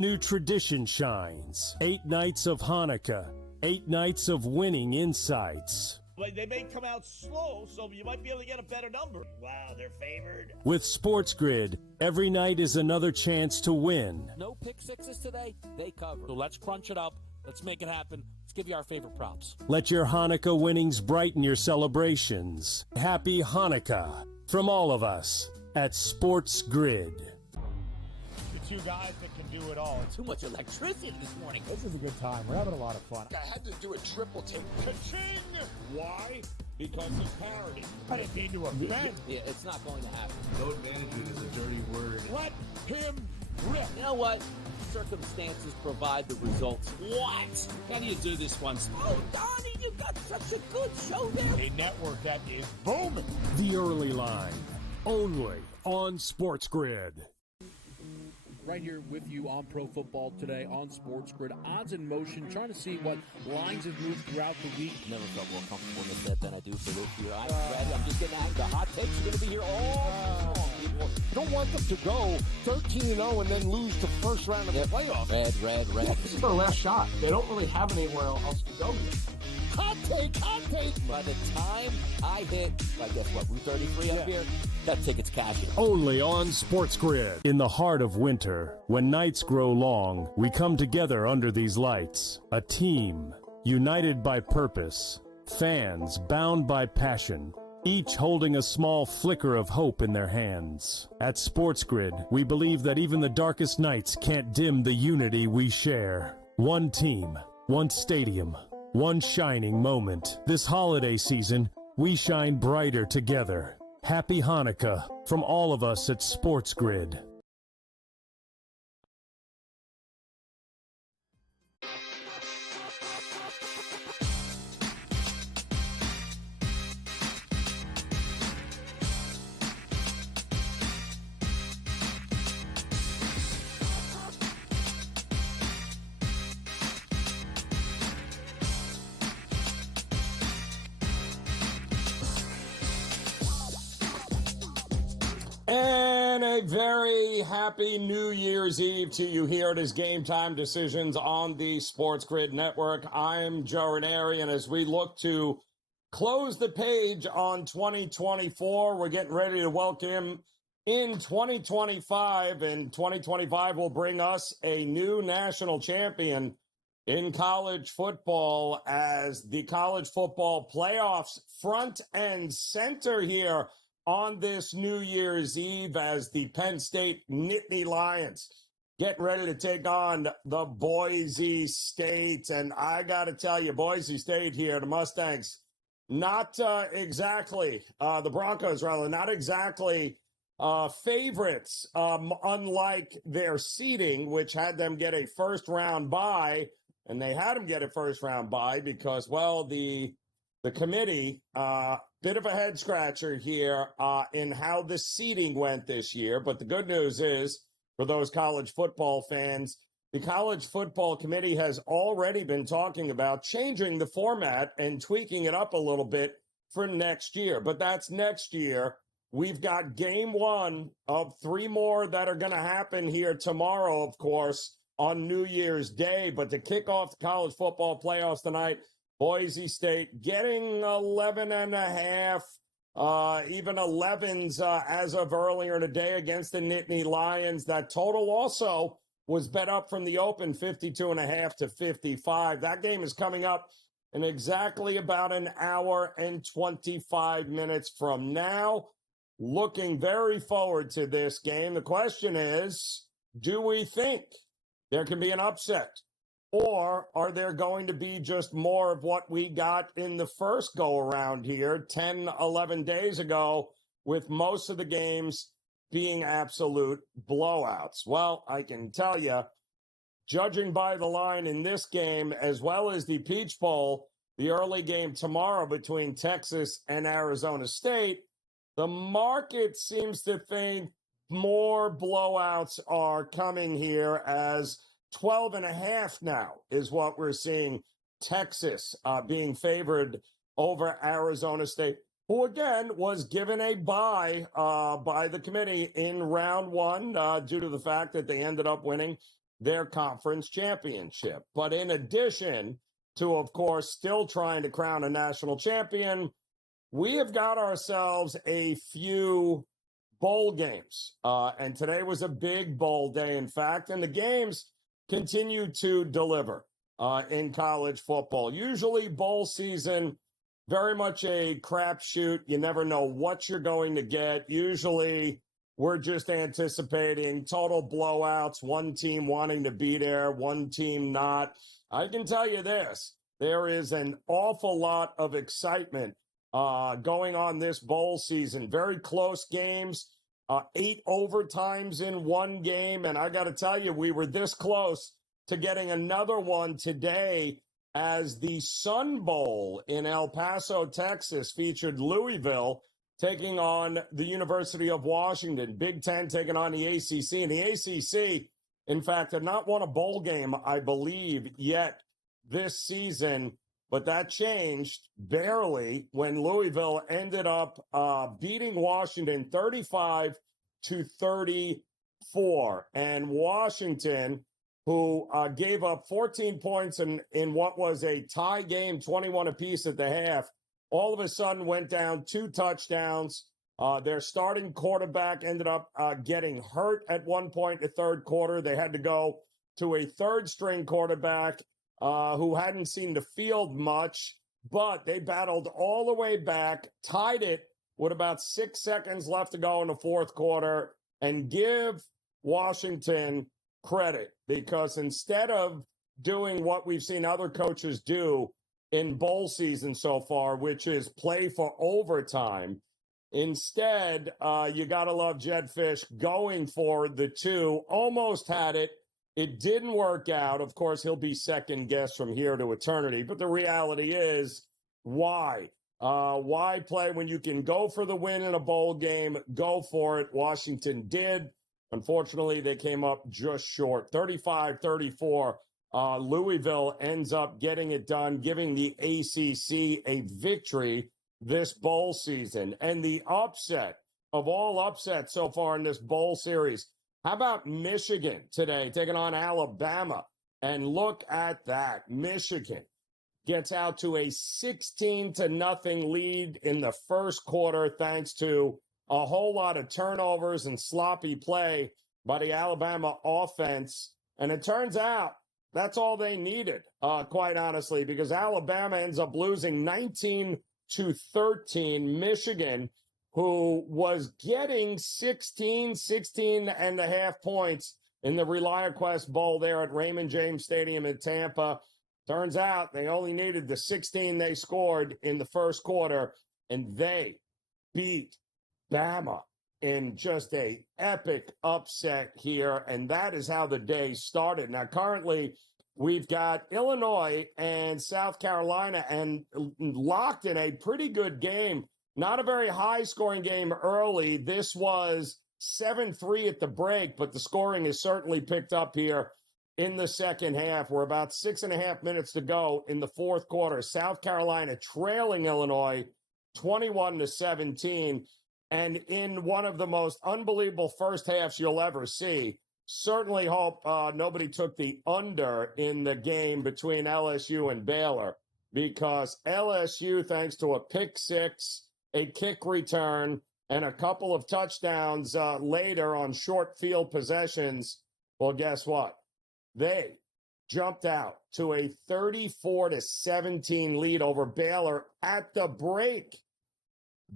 New tradition shines. 8 nights of Hanukkah. 8 nights of winning insights. They may come out slow, so you might be able to get a better number. Wow, they're favored. With SportsGrid, every night is another chance to win. No pick sixes today, they cover. So let's crunch it up. Let's make it happen. Let's give you our favorite props. Let your Hanukkah winnings brighten your celebrations. Happy Hanukkah from all of us at SportsGrid. The two guys that can do it all. Too much electricity this morning. This is a good time. We're having a lot of fun. I had to do a triple take. Ka-ching! Why? Because of parity. I didn't mean to offend. Yeah, it's not going to happen. Load management is a dirty word. Let him rip. You know what? Circumstances provide the results. What? How do you do this once? Oh, Donnie, you got such a good show there. A network that is booming. The early line, only on SportsGrid. Right here with you on Pro Football Today on SportsGrid. Odds in motion, trying to see what lines have moved throughout the week. Never felt more comfortable in this bet than I do for this year. I'm ready. I'm just getting out. The hot takes are going to be here all long, people. You don't want them to go 13-0 and then lose the first round of the playoffs. Red. This is their last shot. They don't really have anywhere else to go here. Hot take. By the time I hit, I guess what, Route 33 up here, that ticket's cashing. Only on SportsGrid. In the heart of winter, when nights grow long, we come together under these lights. A team, united by purpose. Fans, bound by passion. Each holding a small flicker of hope in their hands. At SportsGrid, we believe that even the darkest nights can't dim the unity we share. One team, one stadium, one shining moment. This holiday season, we shine brighter together. Happy Hanukkah from all of us at SportsGrid. And a very happy New Year's Eve to you here. It is GameTime Decisions on the SportsGrid Network. I'm Joe Raineri, and as we look to close the page on 2024, we're getting ready to welcome in 2025, and 2025 will bring us a new national champion in college football as the college football playoffs front and center here on this New Year's Eve as the Penn State Nittany Lions get ready to take on the Boise State. And I got to tell you, Boise State here, the Mustangs, not exactly, the Broncos rather, not exactly favorites, unlike their seeding, which had them get a first-round bye. And they had them get a first-round bye because, well, the committee, bit of a head scratcher here in how the seeding went this year. But the good news is, for those college football fans, the College Football Committee has already been talking about changing the format and tweaking it up a little bit for next year. But that's next year. We've got game one of 3 more that are going to happen here tomorrow, of course, on New Year's Day. But to kick off the college football playoffs tonight, Boise State getting 11.5, even 11s as of earlier today against the Nittany Lions. That total also was bet up from the open, 52.5 to 55. That game is coming up in exactly about an hour and 25 minutes from now. Looking very forward to this game. The question is, do we think there can be an upset? Or are there going to be just more of what we got in the first go-around here 10, 11 days ago, with most of the games being absolute blowouts? Well, I can tell you, judging by the line in this game, as well as the Peach Bowl, the early game tomorrow between Texas and Arizona State, the market seems to think more blowouts are coming here, as 12.5 now is what we're seeing. Texas being favored over Arizona State, who again was given a bye by the committee in round one due to the fact that they ended up winning their conference championship. But in addition to, of course, still trying to crown a national champion, we have got ourselves a few bowl games. And today was a big bowl day, in fact, and the games continue to deliver in college football. Usually bowl season, very much a crapshoot. You never know what you're going to get. Usually we're just anticipating total blowouts, one team wanting to be there, one team not. I can tell you this, there is an awful lot of excitement going on this bowl season. Very close games, 8 overtimes in one game. And I got to tell you, we were this close to getting another one today as the Sun Bowl in El Paso, Texas featured Louisville taking on the University of Washington. Big Ten taking on the ACC. And the ACC, in fact, had not won a bowl game, I believe, yet this season. But that changed barely when Louisville ended up beating Washington 35-34. And Washington, who gave up 14 points in what was a tie game, 21 apiece at the half, all of a sudden went down 2 touchdowns. Their starting quarterback ended up getting hurt at one point in the third quarter. They had to go to a third-string quarterback who hadn't seen the field much, but they battled all the way back, tied it with about 6 seconds left to go in the fourth quarter, and give Washington credit, because instead of doing what we've seen other coaches do in bowl season so far, which is play for overtime, instead, you got to love Jedd Fisch going for the 2, almost had it. It didn't work out. Of course, he'll be second guessed from here to eternity, but the reality is, why? Why play when you can go for the win in a bowl game? Go for it. Washington did. Unfortunately, they came up just short. 35-34. Louisville ends up getting it done, giving the ACC a victory this bowl season. And the upset of all upsets so far in this bowl series, how about Michigan today taking on Alabama? And look at that. Michigan gets out to a 16-0 lead in the first quarter thanks to a whole lot of turnovers and sloppy play by the Alabama offense. And it turns out that's all they needed, quite honestly, because Alabama ends up losing 19-13. Michigan, who was getting 16 and a half points in the ReliaQuest Bowl there at Raymond James Stadium in Tampa. Turns out they only needed the 16 they scored in the first quarter, and they beat Bama in just a epic upset here, and that is how the day started. Now, currently, we've got Illinois and South Carolina and locked in a pretty good game. Not a very high-scoring game early. This was 7-3 at the break, but the scoring has certainly picked up here in the second half. We're about 6.5 minutes to go in the fourth quarter. South Carolina trailing Illinois 21-17. And in one of the most unbelievable first halves you'll ever see. Certainly hope nobody took the under in the game between LSU and Baylor, because LSU, thanks to a pick six, a kick return, and a couple of touchdowns later on short field possessions, well, guess what? They jumped out to a 34-17 lead over Baylor at the break.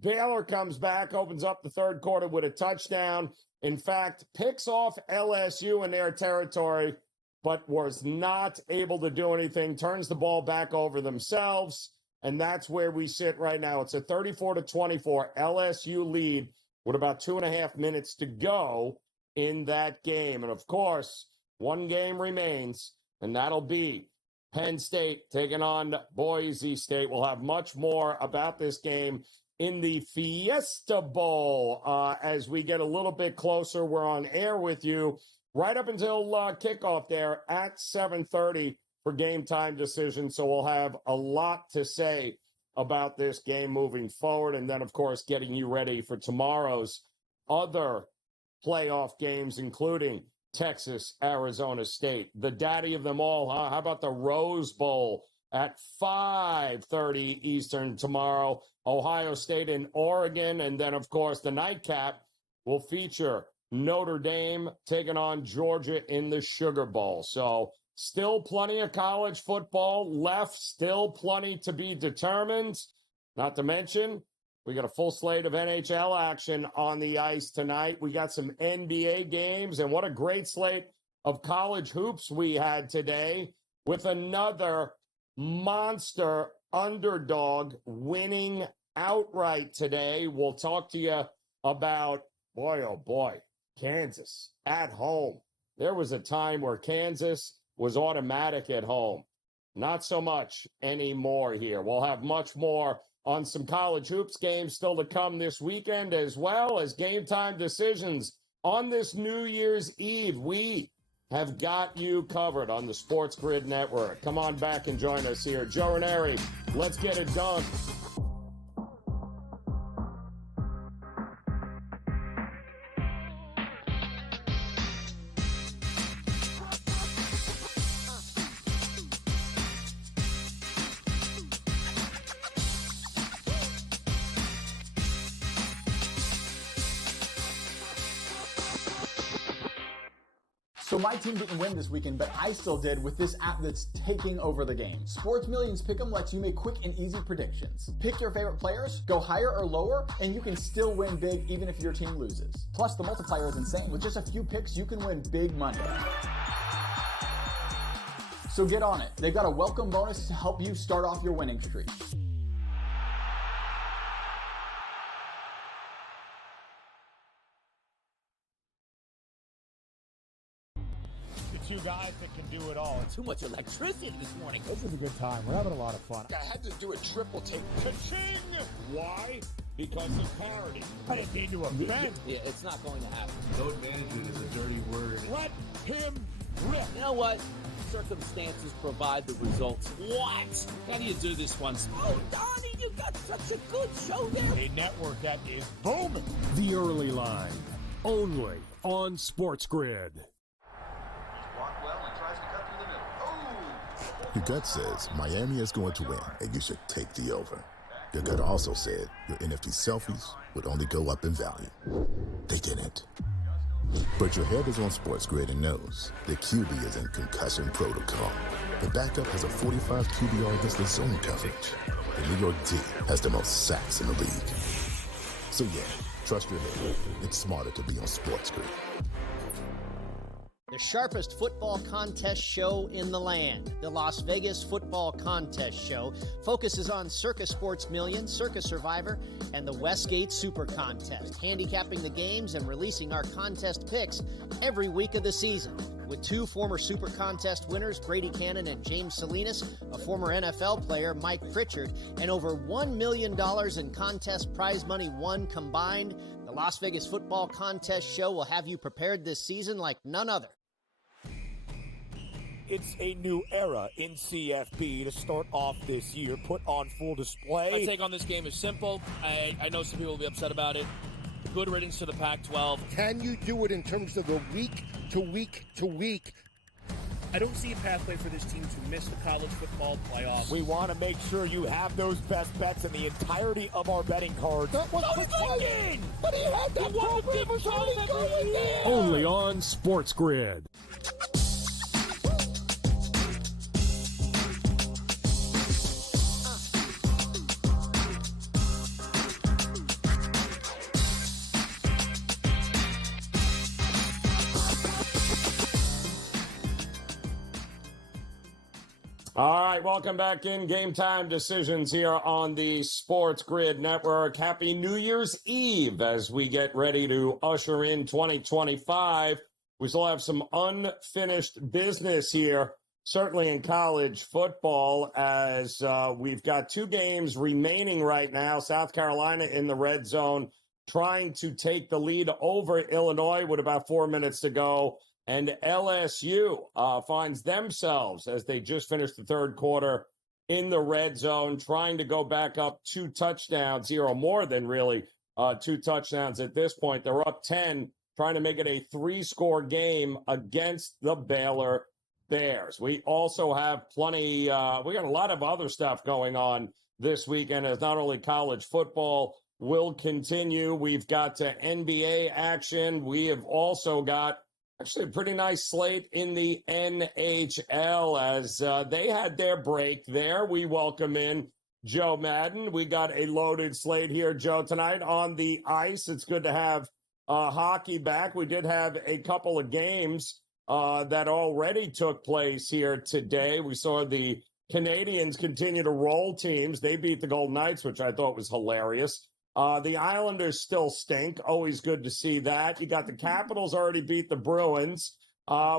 Baylor comes back, opens up the third quarter with a touchdown. In fact, picks off LSU in their territory, but was not able to do anything, turns the ball back over themselves, and that's where we sit right now. It's a 34-24 LSU lead with about 2.5 minutes to go in that game. And, of course, one game remains, and that'll be Penn State taking on Boise State. We'll have much more about this game in the Fiesta Bowl as we get a little bit closer. We're on air with you right up until kickoff there at 7:30 for Game Time Decisions. So we'll have a lot to say about this game moving forward. And then, of course, getting you ready for tomorrow's other playoff games, including Texas, Arizona State. The daddy of them all, huh? How about the Rose Bowl at 5:30 Eastern tomorrow? Ohio State and Oregon. And then, of course, the nightcap will feature Notre Dame taking on Georgia in the Sugar Bowl. So still plenty of college football left, still plenty to be determined. Not to mention, we got a full slate of NHL action on the ice tonight. We got some NBA games, and what a great slate of college hoops we had today with another monster underdog winning outright today. We'll talk to you about, boy, oh boy, Kansas at home. There was a time where Kansas was automatic at home. Not so much anymore here. We'll have much more on some college hoops games still to come this weekend, as well as game time decisions on this New Year's Eve. We have got you covered on the SportsGrid Network. Come on back and join us here. Joe Raineri, let's get it done. So my team didn't win this weekend, but I still did with this app that's taking over the game. Sports Millions Pick'em lets you make quick and easy predictions. Pick your favorite players, go higher or lower, and you can still win big even if your team loses. Plus, the multiplier is insane. With just a few picks, you can win big money. So get on it. They've got a welcome bonus to help you start off your winning streak. Two guys that can do it all. Too much electricity this morning. This is a good time. We're having a lot of fun. I had to do a triple take. Ka-ching! Why? Because of parity. I didn't mean to offend. Yeah, it's not going to happen. Load management is a dirty word. Let him rip. You know what? Circumstances provide the results. What? How do you do this one? Oh, Donnie, you got such a good show there. A network that is booming. The Early Line, only on SportsGrid. Your gut says Miami is going to win, and you should take the over. Your gut also said your NFT selfies would only go up in value. They didn't. But your head is on SportsGrid and knows the QB is in concussion protocol. The backup has a 45 QBR against the zone coverage. The New York D has the most sacks in the league. So yeah, trust your head. It's smarter to be on SportsGrid. The sharpest football contest show in the land, the Las Vegas Football Contest Show, focuses on Circus Sports Million, Circus Survivor, and the Westgate Super Contest, handicapping the games and releasing our contest picks every week of the season. With two former Super Contest winners, Brady Cannon and James Salinas, a former NFL player, Mike Pritchard, and over $1 million in contest prize money won combined, the Las Vegas Football Contest Show will have you prepared this season like none other. It's a new era in CFP to start off this year, put on full display. My take on this game is simple. I know some people will be upset about it. Good riddance to the Pac-12. Can you do it in terms of the week to week to week? I don't see a pathway for this team to miss the college football playoffs. We want to make sure you have those best bets in the entirety of our betting cards. That was in! But he had that program was already going there! Only on SportsGrid. All right, welcome back in Game Time Decisions here on the SportsGrid Network. Happy New Year's Eve as we get ready to usher in 2025. We still have some unfinished business here, certainly in college football, as we've got two games remaining right now. South Carolina in the red zone trying to take the lead over Illinois with about 4 minutes to go. And LSU finds themselves, as they just finished the third quarter, in the red zone, trying to go back up 2 touchdowns, 0 more than really 2 touchdowns at this point. They're up 10 trying to make it a 3-score game against the Baylor Bears. We also have we got a lot of other stuff going on this weekend, as not only college football will continue. We've got NBA action. We have also got actually a pretty nice slate in the NHL as they had their break there. We welcome in Joe Madden. We got a loaded slate here, Joe, tonight on the ice. It's good to have hockey back. We did have a couple of games that already took place here today. We saw the Canadians continue to roll teams. They beat the Golden Knights, which I thought was hilarious. The Islanders still stink. Always good to see that. You got the Capitals already beat the Bruins.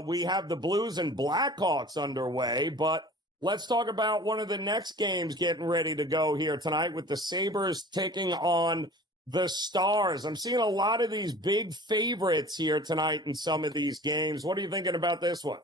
We have the Blues and Blackhawks underway, but let's talk about one of the next games getting ready to go here tonight with the Sabres taking on the Stars. I'm seeing a lot of these big favorites here tonight in some of these games. What are you thinking about this one?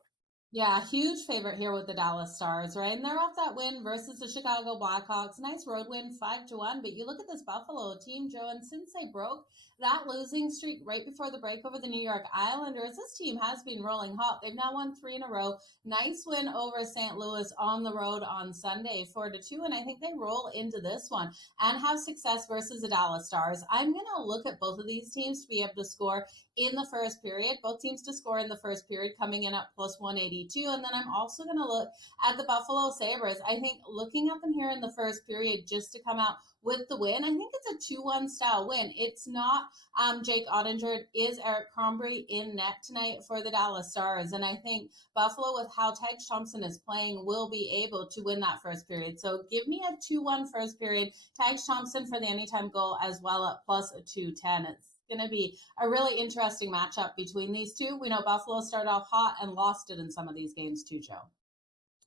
Yeah, huge favorite here with the Dallas Stars, right? And they're off that win versus the Chicago Blackhawks. Nice road win, 5-1. But you look at this Buffalo team, Joe, and since they broke that losing streak right before the break over the New York Islanders, this team has been rolling hot. They've now won 3 in a row. Nice win over St. Louis on the road on Sunday, 4-2. And I think they roll into this one and have success versus the Dallas Stars. I'm going to look at both of these teams to be able to score in the first period. Both teams to score in the first period, coming in at plus 182. And then I'm also going to look at the Buffalo Sabres. I think looking at them here in the first period just to come out with the win, I think it's a 2-1 style win. It's not Jake Ottinger. It is Eric Comrie in net tonight for the Dallas Stars. And I think Buffalo, with how Tage Thompson is playing, will be able to win that first period. So give me a 2-1 first period. Tage Thompson for the anytime goal as well at plus 210. It's going to be a really interesting matchup between these two. We know Buffalo started off hot and lost it in some of these games too, Joe.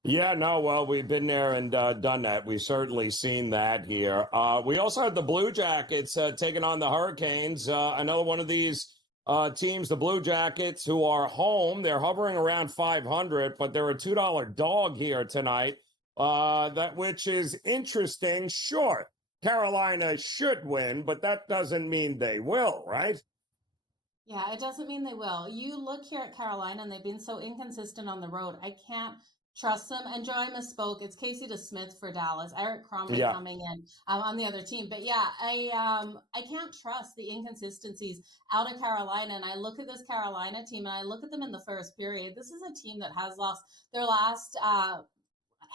Yeah, no, well, we've been there and done that. We've certainly seen that here. We also had the Blue Jackets taking on the Hurricanes. Another one of these teams, the Blue Jackets, who are home. They're hovering around 500, but they're a $2 dog here tonight, which is interesting. Sure, Carolina should win, but that doesn't mean they will, right? Yeah, it doesn't mean they will. You look here at Carolina, and they've been so inconsistent on the road. I can't trust them. And Joe, I misspoke. It's Casey DeSmith for Dallas. Eric Comrie coming in on the other team. But yeah, I can't trust the inconsistencies out of Carolina. And I look at this Carolina team, and I look at them in the first period. This is a team that has lost their last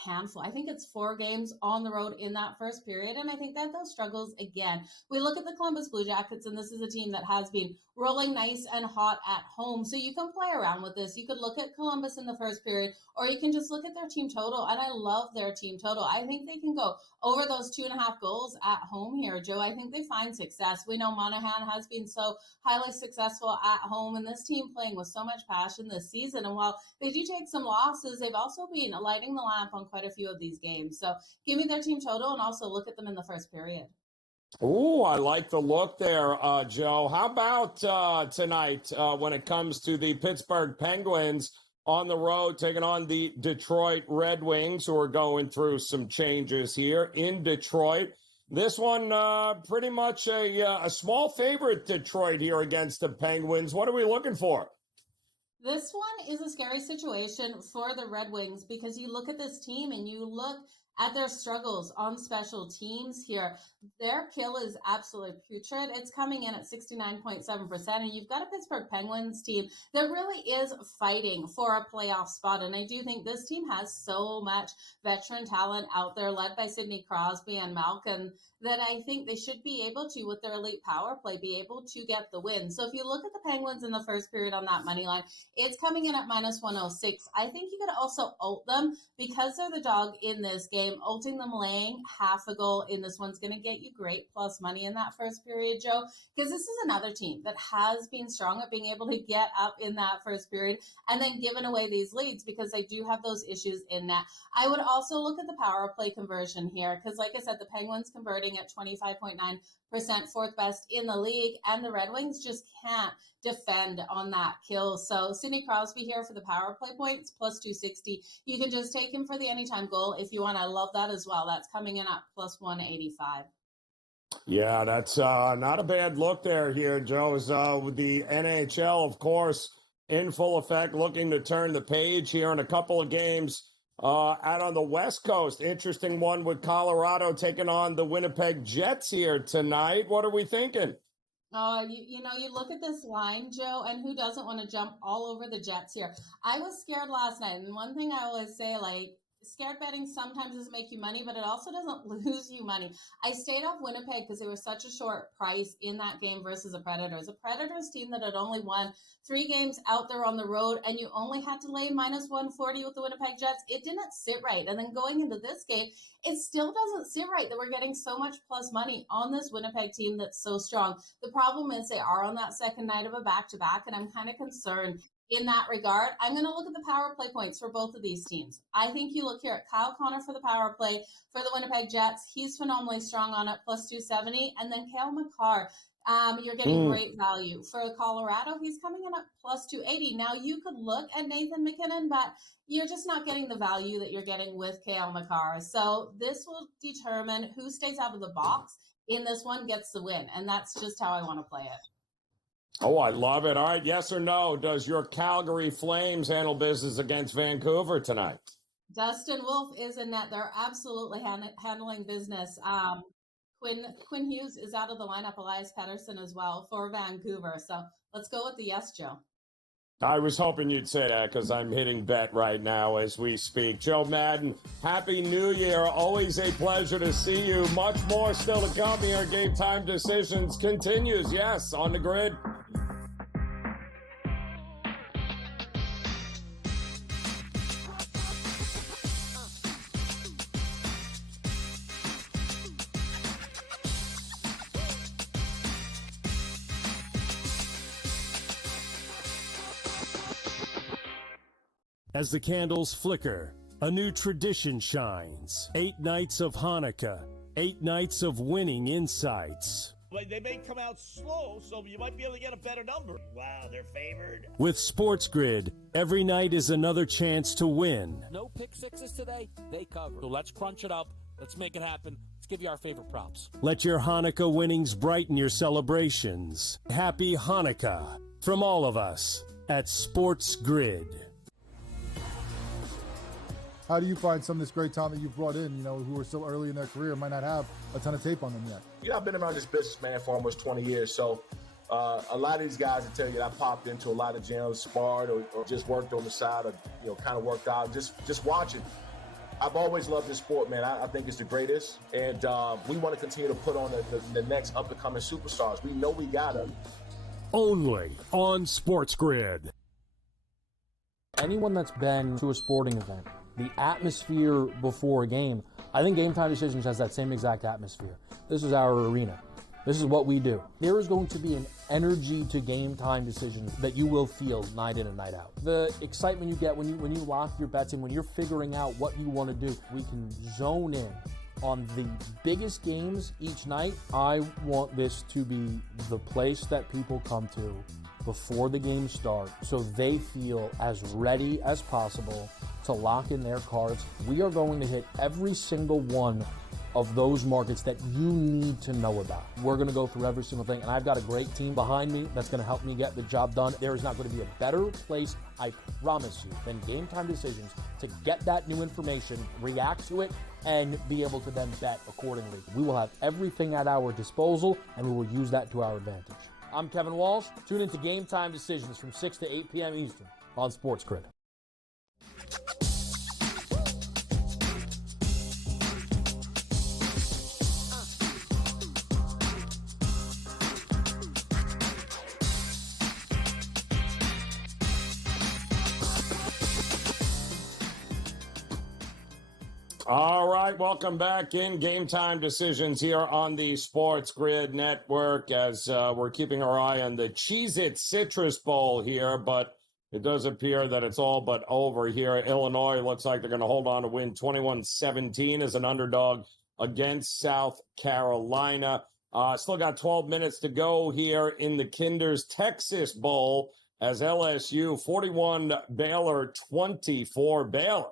handful. I think it's 4 games on the road in that first period. And I think that those struggles again. We look at the Columbus Blue Jackets, and this is a team that has been rolling nice and hot at home. So you can play around with this. You could look at Columbus in the first period, or you can just look at their team total. And I love their team total. I think they can go over those 2.5 goals at home here, Joe. I think they find success. We know Monahan has been so highly successful at home, and this team playing with so much passion this season. And while they do take some losses, they've also been lighting the lamp on quite a few of these games. So give me their team total and also look at them in the first period. Oh, I like the look there, Joe. How about tonight when it comes to the Pittsburgh Penguins on the road taking on the Detroit Red Wings, who are going through some changes here in Detroit? This one pretty much a small favorite, Detroit, here against the Penguins. What are we looking for? This one is a scary situation for the Red Wings because you look at this team and you look at their struggles on special teams here. Their kill is absolutely putrid. It's coming in at 69.7%. And you've got a Pittsburgh Penguins team that really is fighting for a playoff spot. And I do think this team has so much veteran talent out there, led by Sidney Crosby and Malkin, that I think they should be able to, with their elite power play, be able to get the win. So if you look at the Penguins in the first period on that money line, it's coming in at minus 106. I think you could also ult them because they're the dog in this game. Ulting them laying half a goal in this one's going to get you great plus money in that first period, Joe, because this is another team that has been strong at being able to get up in that first period and then giving away these leads because they do have those issues in that. I would also look at the power play conversion here because, like I said, the Penguins converting at 25.9%, fourth best in the league, and the Red Wings just can't defend on that kill. So Sidney Crosby here for the power play points, plus 260. You can just take him for the anytime goal if you want. I love that as well. That's coming in at plus 185. Yeah, that's not a bad look there here, Joe. With the NHL, of course, in full effect, looking to turn the page here in a couple of games out on the West Coast. Interesting one with Colorado taking on the Winnipeg Jets here tonight. What are we thinking? You look at this line, Joe, and who doesn't want to jump all over the Jets here? I was scared last night, and one thing I always say, scared betting sometimes doesn't make you money, but it also doesn't lose you money. I stayed off Winnipeg because they were such a short price in that game versus the Predators. A Predators team that had only won 3 games out there on the road, and you only had to lay minus 140 with the Winnipeg Jets. It didn't sit right. And then going into this game, it still doesn't sit right that we're getting so much plus money on this Winnipeg team that's so strong. The problem is they are on that second night of a back-to-back, and I'm kind of concerned in that regard. I'm going to look at the power play points for both of these teams. I think you look here at Kyle Connor for the power play for the Winnipeg Jets. He's phenomenally strong on it, plus 270. And then Cale Makar, you're getting great value. For Colorado, he's coming in at plus 280. Now, you could look at Nathan McKinnon, but you're just not getting the value that you're getting with Cale Makar. So this will determine who stays out of the box in this one gets the win. And that's just how I want to play it. Oh, I love it. All right, yes or no, does your Calgary Flames handle business against Vancouver tonight? Dustin Wolf is in net. They're absolutely handling business. Quinn Hughes is out of the lineup, Elias Pettersson as well for Vancouver. So let's go with the yes, Joe. I was hoping you'd say that because I'm hitting bet right now as we speak. Joe Madden, Happy New Year. Always a pleasure to see you. Much more still to come here. Game Time Decisions continues, yes, on the grid. As the candles flicker, a new tradition shines. 8 nights of Hanukkah, 8 nights of winning insights. They may come out slow, so you might be able to get a better number. Wow, they're favored. With SportsGrid, every night is another chance to win. No pick sixes today, they cover. So let's crunch it up. Let's make it happen. Let's give you our favorite props. Let your Hanukkah winnings brighten your celebrations. Happy Hanukkah from all of us at SportsGrid. How do you find some of this great talent that you've brought in, who are still early in their career, might not have a ton of tape on them yet? I've been around this business, man, for almost 20 years. So a lot of these guys will tell you that I popped into a lot of gyms, sparred or just worked on the side or, kind of worked out, just watching. I've always loved this sport, man. I think it's the greatest. And we want to continue to put on the next up-and-coming superstars. We know we got them. Only on SportsGrid. Anyone that's been to a sporting event, the atmosphere before a game, I think Game Time Decisions has that same exact atmosphere. This is our arena. This is what we do. There is going to be an energy to Game Time Decisions that you will feel night in and night out. The excitement you get when you lock your bets in, when you're figuring out what you want to do, we can zone in on the biggest games each night. I want this to be the place that people come to before the games start so they feel as ready as possible to lock in their cards. We are going to hit every single one of those markets that you need to know about. We're going to go through every single thing, and I've got a great team behind me that's going to help me get the job done. There is not going to be a better place, I promise you, than Game Time Decisions to get that new information, react to it, and be able to then bet accordingly. We will have everything at our disposal, and we will use that to our advantage. I'm Kevin Walsh. Tune into Game Time Decisions from 6 to 8 p.m. Eastern on SportsGrid. All right, welcome back in Game Time Decisions here on the Sports Grid Network as we're keeping our eye on the Cheez-It Citrus Bowl here, but it does appear that it's all but over here. Illinois looks like they're going to hold on to win 21-17 as an underdog against South Carolina. Still got 12 minutes to go here in the Kinder's Texas Bowl as LSU 41 Baylor 24 Baylor.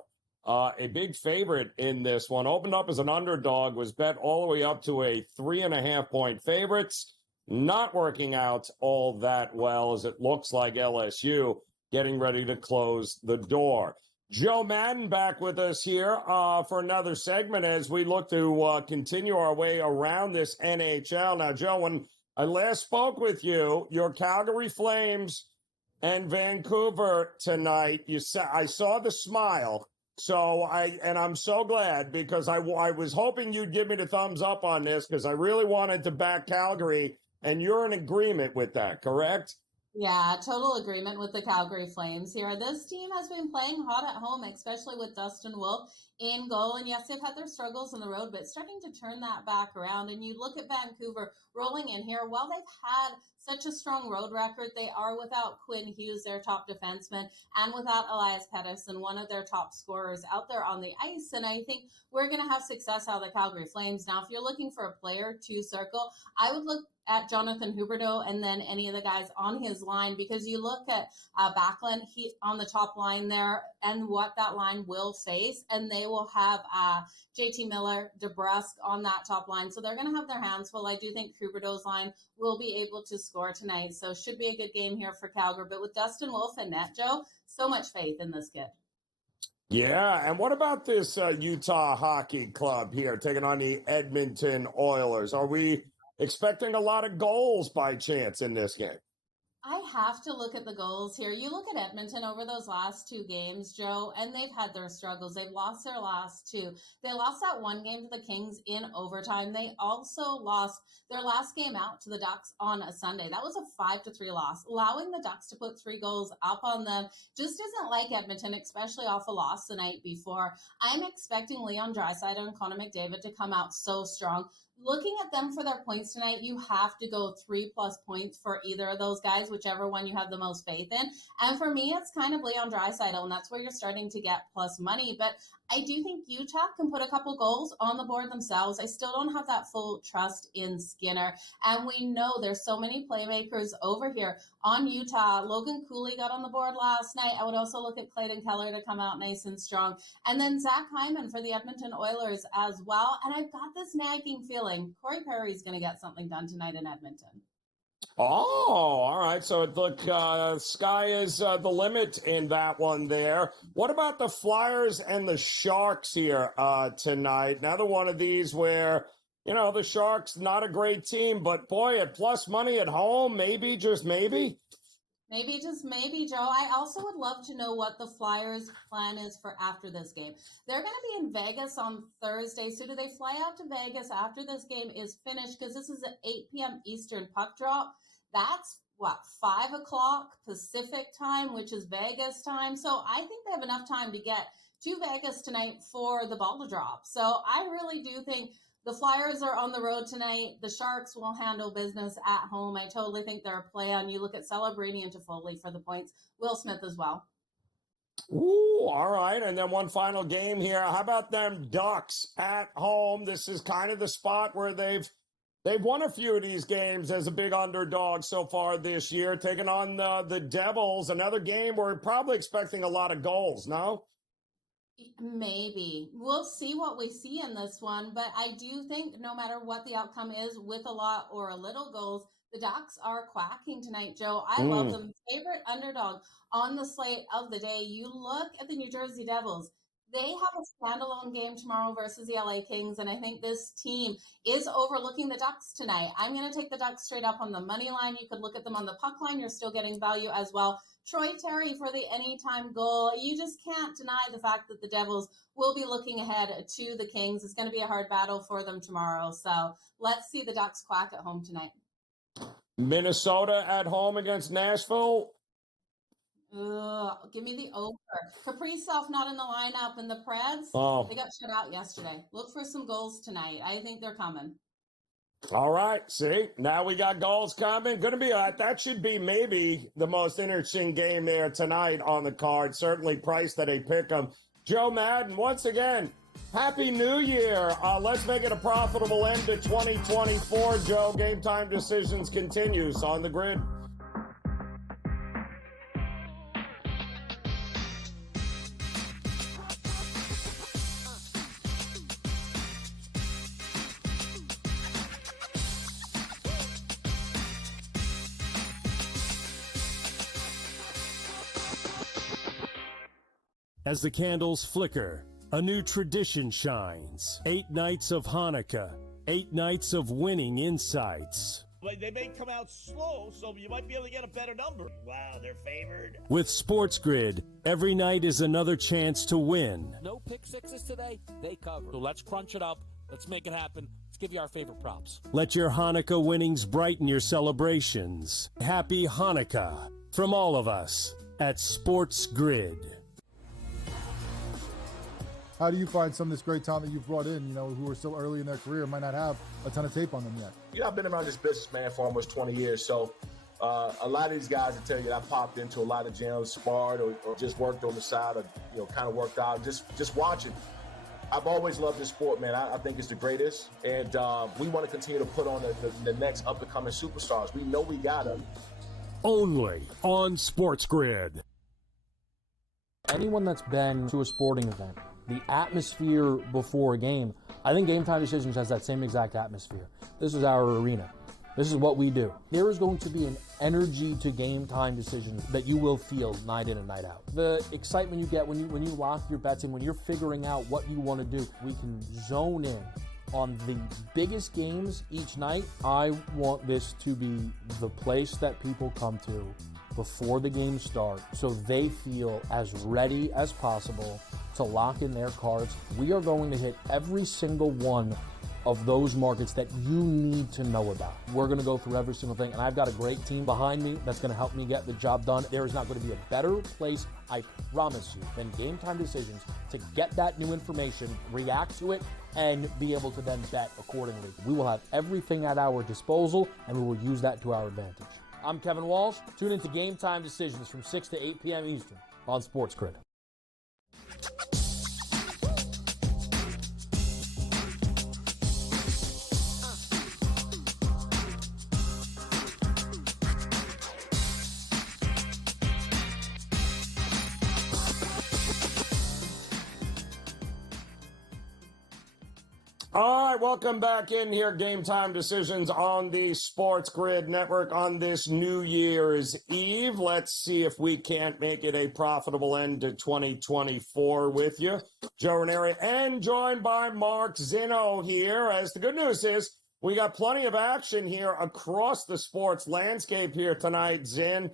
a big favorite in this one. Opened up as an underdog, was bet all the way up to a 3.5-point favorites. Not working out all that well, as it looks like LSU getting ready to close the door. Joe Madden back with us here for another segment as we look to continue our way around this NHL. Now, Joe, when I last spoke with you, your Calgary Flames and Vancouver tonight, I saw the smile. So I'm so glad, because I was hoping you'd give me the thumbs up on this, because I really wanted to back Calgary, and you're in agreement with that, correct? Yeah, total agreement with the Calgary Flames here. This team has been playing hot at home, especially with Dustin Wolf in goal. And yes, they've had their struggles on the road, but starting to turn that back around. And you look at Vancouver rolling in here. While they've had such a strong road record, they are without Quinn Hughes, their top defenseman, and without Elias Pettersson, one of their top scorers out there on the ice. And I think we're going to have success out of the Calgary Flames. Now, if you're looking for a player to circle, I would look at Jonathan Huberdeau and then any of the guys on his line, because you look at Backlund, he on the top line there, and what that line will face, and they will have JT Miller, DeBrusque on that top line. So they're going to have their hands full. I do think Huberdeau's line will be able to score tonight. So should be a good game here for Calgary. But with Dustin Wolf and net, Joe, so much faith in this kid. Yeah, and what about this Utah Hockey Club here taking on the Edmonton Oilers? Are we expecting a lot of goals by chance in this game? I have to look at the goals here. You look at Edmonton over those last two games, Joe, and they've had their struggles. They've lost their last two. They lost that one game to the Kings in overtime. They also lost their last game out to the Ducks on a Sunday. That was a 5-3 loss. Allowing the Ducks to put 3 goals up on them just isn't like Edmonton, especially off a loss the night before. I'm expecting Leon Draisaitl and Connor McDavid to come out so strong. Looking at them for their points tonight, you have to go 3+ points for either of those guys, whichever one you have the most faith in. And for me, it's kind of Leon Draisaitl, and that's where you're starting to get plus money. But I do think Utah can put a couple goals on the board themselves. I still don't have that full trust in Skinner. And we know there's so many playmakers over here on Utah. Logan Cooley got on the board last night. I would also look at Clayton Keller to come out nice and strong. And then Zach Hyman for the Edmonton Oilers as well. And I've got this nagging feeling Corey Perry's going to get something done tonight in Edmonton. Oh, all right. So look, sky is the limit in that one there. What about the Flyers and the Sharks here tonight? Another one of these where, you know, the Sharks, not a great team, but boy, at plus money at home, maybe, just maybe. Maybe, just maybe, Joe. I also would love to know what the Flyers' plan is for after this game. They're going to be in Vegas on Thursday. So do they fly out to Vegas after this game is finished? Because this is an 8 p.m. Eastern puck drop. That's, 5 o'clock Pacific time, which is Vegas time. So I think they have enough time to get to Vegas tonight for the ball to drop. So I really do think the Flyers are on the road tonight. The Sharks will handle business at home. I totally think they're a play on. You look at Celebrini and Toffoli for the points. Will Smith as well. Ooh, all right. And then one final game here. How about them Ducks at home? This is kind of the spot where they've won a few of these games as a big underdog so far this year, taking on the Devils. Another game where we're probably expecting a lot of goals, no? Maybe. We'll see what we see in this one, but I do think no matter what the outcome is, with a lot or a little goals, the Ducks are quacking tonight, Joe. I love them. Favorite underdog on the slate of the day. You look at the New Jersey Devils. They have a standalone game tomorrow versus the LA Kings, and I think this team is overlooking the Ducks tonight. I'm going to take the Ducks straight up on the money line. You could look at them on the puck line. You're still getting value as well. Troy Terry for the anytime goal. You just can't deny the fact that the Devils will be looking ahead to the Kings. It's going to be a hard battle for them tomorrow. So let's see the Ducks quack at home tonight. Minnesota at home against Nashville. Give me the over. Kaprizov not in the lineup, and the Preds, they got shut out yesterday. Look for some goals tonight. I think they're coming. All right. See, now we got goals coming. Going to be that should be maybe the most interesting game there tonight on the card. Certainly priced at a pick 'em. Joe Madden, once again, Happy New Year. Let's make it a profitable end to 2024. Joe, Game Time Decisions continues on the grid. As the candles flicker, a new tradition shines. 8 nights of Hanukkah, 8 nights of winning insights. They may come out slow, so you might be able to get a better number. Wow, they're favored. With SportsGrid, every night is another chance to win. No pick sixes today, they cover. So let's crunch it up. Let's make it happen. Let's give you our favorite props. Let your Hanukkah winnings brighten your celebrations. Happy Hanukkah from all of us at SportsGrid. How do you find some of this great talent that you've brought in, who are still early in their career and might not have a ton of tape on them yet? I've been around this business, man, for almost 20 years. So a lot of these guys will tell you that I popped into a lot of gyms, sparred, or just worked on the side, or kind of worked out, just watching. I've always loved this sport, man. I think it's the greatest. And we want to continue to put on the next up-and-coming superstars. We know we got them. Only on SportsGrid. Anyone that's been to a sporting event, the atmosphere before a game, I think GameTime Decisions has that same exact atmosphere. This is our arena. This is what we do. There is going to be an energy to GameTime Decisions that you will feel night in and night out. The excitement you get when you lock your bets in, when you're figuring out what you want to do, we can zone in on the biggest games each night. I want this to be the place that people come to before the games start so they feel as ready as possible to lock in their cards. We are going to hit every single one of those markets that you need to know about. We're going to go through every single thing, and I've got a great team behind me that's going to help me get the job done. There is not going to be a better place, I promise you, than GameTime Decisions to get that new information, react to it, and be able to then bet accordingly. We will have everything at our disposal, and we will use that to our advantage. I'm Kevin Walsh. Tune into GameTime Decisions from 6 to 8 p.m. Eastern on SportsGrid. All right, welcome back in here. Game Time Decisions on the Sports Grid Network on this New Year's Eve. Let's see if we can't make it a profitable end to 2024 with you. Joe Raineri, and joined by Mark Zinno here. As the good news is, we got plenty of action here across the sports landscape here tonight, Zin.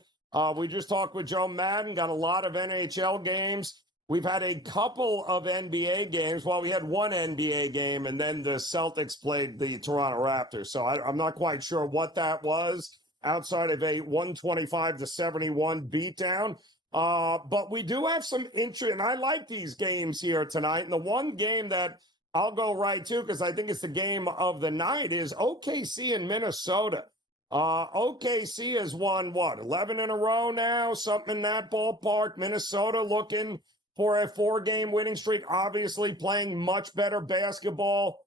We just talked with Joe Madden, got a lot of NHL games. We've had a couple of NBA games. Well, we had one NBA game, and then the Celtics played the Toronto Raptors. So I'm not quite sure what that was outside of a 125-71 beatdown. But we do have some interest, and I like these games here tonight. And the one game that I'll go right to, because I think it's the game of the night, is OKC in Minnesota. OKC has won, 11 in a row now? Something in that ballpark. Minnesota looking for a 4-game winning streak, obviously playing much better basketball,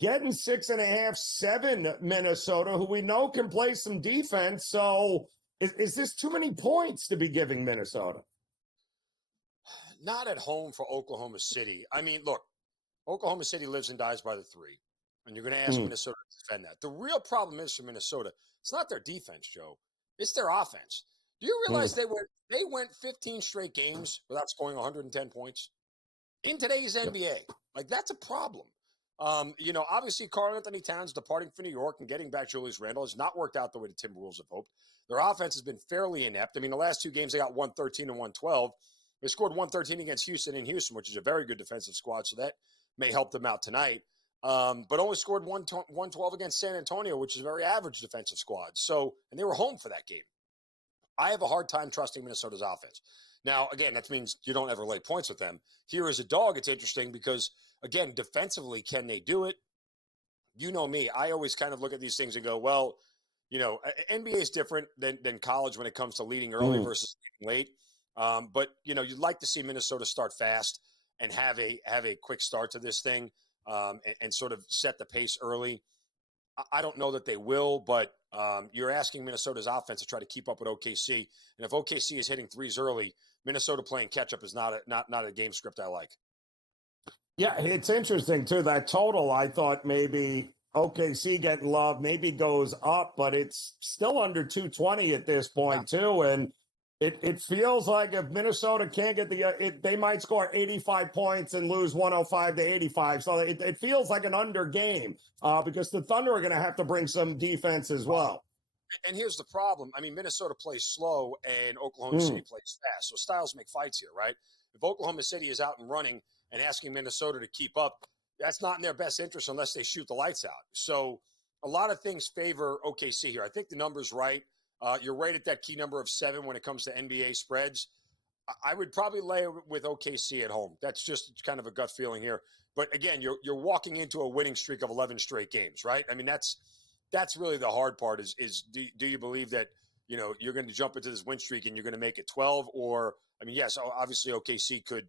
getting 6.5, 7 Minnesota, who we know can play some defense. So is this too many points to be giving Minnesota? Not at home for Oklahoma City. I mean, look, Oklahoma City lives and dies by the 3, and you're going to ask Minnesota to defend that. The real problem is for Minnesota, it's not their defense, Joe. It's their offense. Do you realize they went 15 straight games without scoring 110 points in today's NBA? Like, that's a problem. Obviously, Karl Anthony Towns departing for New York and getting back Julius Randle has not worked out the way the Timberwolves have hoped. Their offense has been fairly inept. I mean, the last 2 games, they got 113 and 112. They scored 113 against Houston in Houston, which is a very good defensive squad, so that may help them out tonight. But only scored 112 against San Antonio, which is a very average defensive squad. So, and they were home for that game. I have a hard time trusting Minnesota's offense. Now, again, that means you don't ever lay points with them. Here as a dog, it's interesting because, again, defensively, can they do it? You know me. I always kind of look at these things and go, well, NBA is different than college when it comes to leading early versus leading late. But, you'd like to see Minnesota start fast and have a quick start to this thing and sort of set the pace early. I don't know that they will, but you're asking Minnesota's offense to try to keep up with OKC. And if OKC is hitting threes early, Minnesota playing catch-up is not a game script I like. Yeah, it's interesting, too. That total, I thought maybe OKC getting love maybe goes up, but it's still under 220 at this point, too. And It feels like if Minnesota can't get they might score 85 points and lose 105 to 85. So it feels like an under game because the Thunder are going to have to bring some defense as well. And here's the problem. I mean, Minnesota plays slow and Oklahoma City plays fast. So styles make fights here, right? If Oklahoma City is out and running and asking Minnesota to keep up, that's not in their best interest unless they shoot the lights out. So a lot of things favor OKC here. I think the number's right. You're right at that key number of 7 when it comes to NBA spreads. I would probably lay with OKC at home. That's just kind of a gut feeling here. But again, you're walking into a winning streak of 11 straight games, right? I mean, that's really the hard part is do you believe that, you're going to jump into this win streak and you're going to make it 12? Or, I mean, yes, obviously OKC could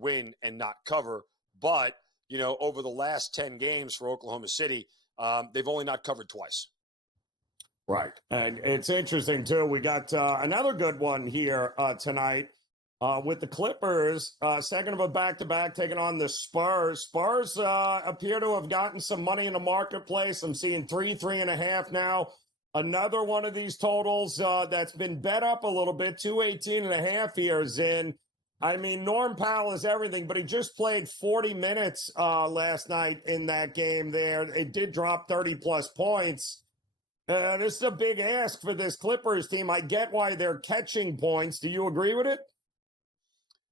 win and not cover. But, over the last 10 games for Oklahoma City, they've only not covered twice. Right. And it's interesting, too. We got another good one here tonight with the Clippers, second of a back-to-back taking on the Spurs. Spurs appear to have gotten some money in the marketplace. I'm seeing 3.5 now. Another one of these totals that's been bet up a little bit, 218.5 here is in. I mean, Norm Powell is everything, but he just played 40 minutes last night in that game there. It did drop 30-plus points. This is a big ask for this Clippers team. I get why they're catching points. Do you agree with it?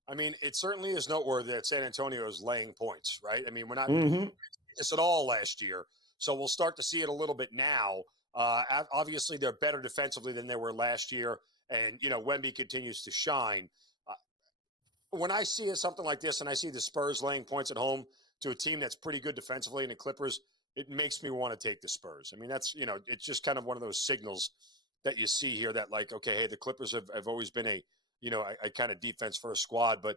I mean, it certainly is noteworthy that San Antonio is laying points, right? I mean, we're not doing this at all last year, so we'll start to see it a little bit now. Obviously, they're better defensively than they were last year, and, Wemby continues to shine. When I see something like this and I see the Spurs laying points at home to a team that's pretty good defensively and the Clippers, it makes me want to take the Spurs. I mean, that's, it's just kind of one of those signals that you see here that like, okay, hey, the Clippers have always been a kind of defense first squad, but,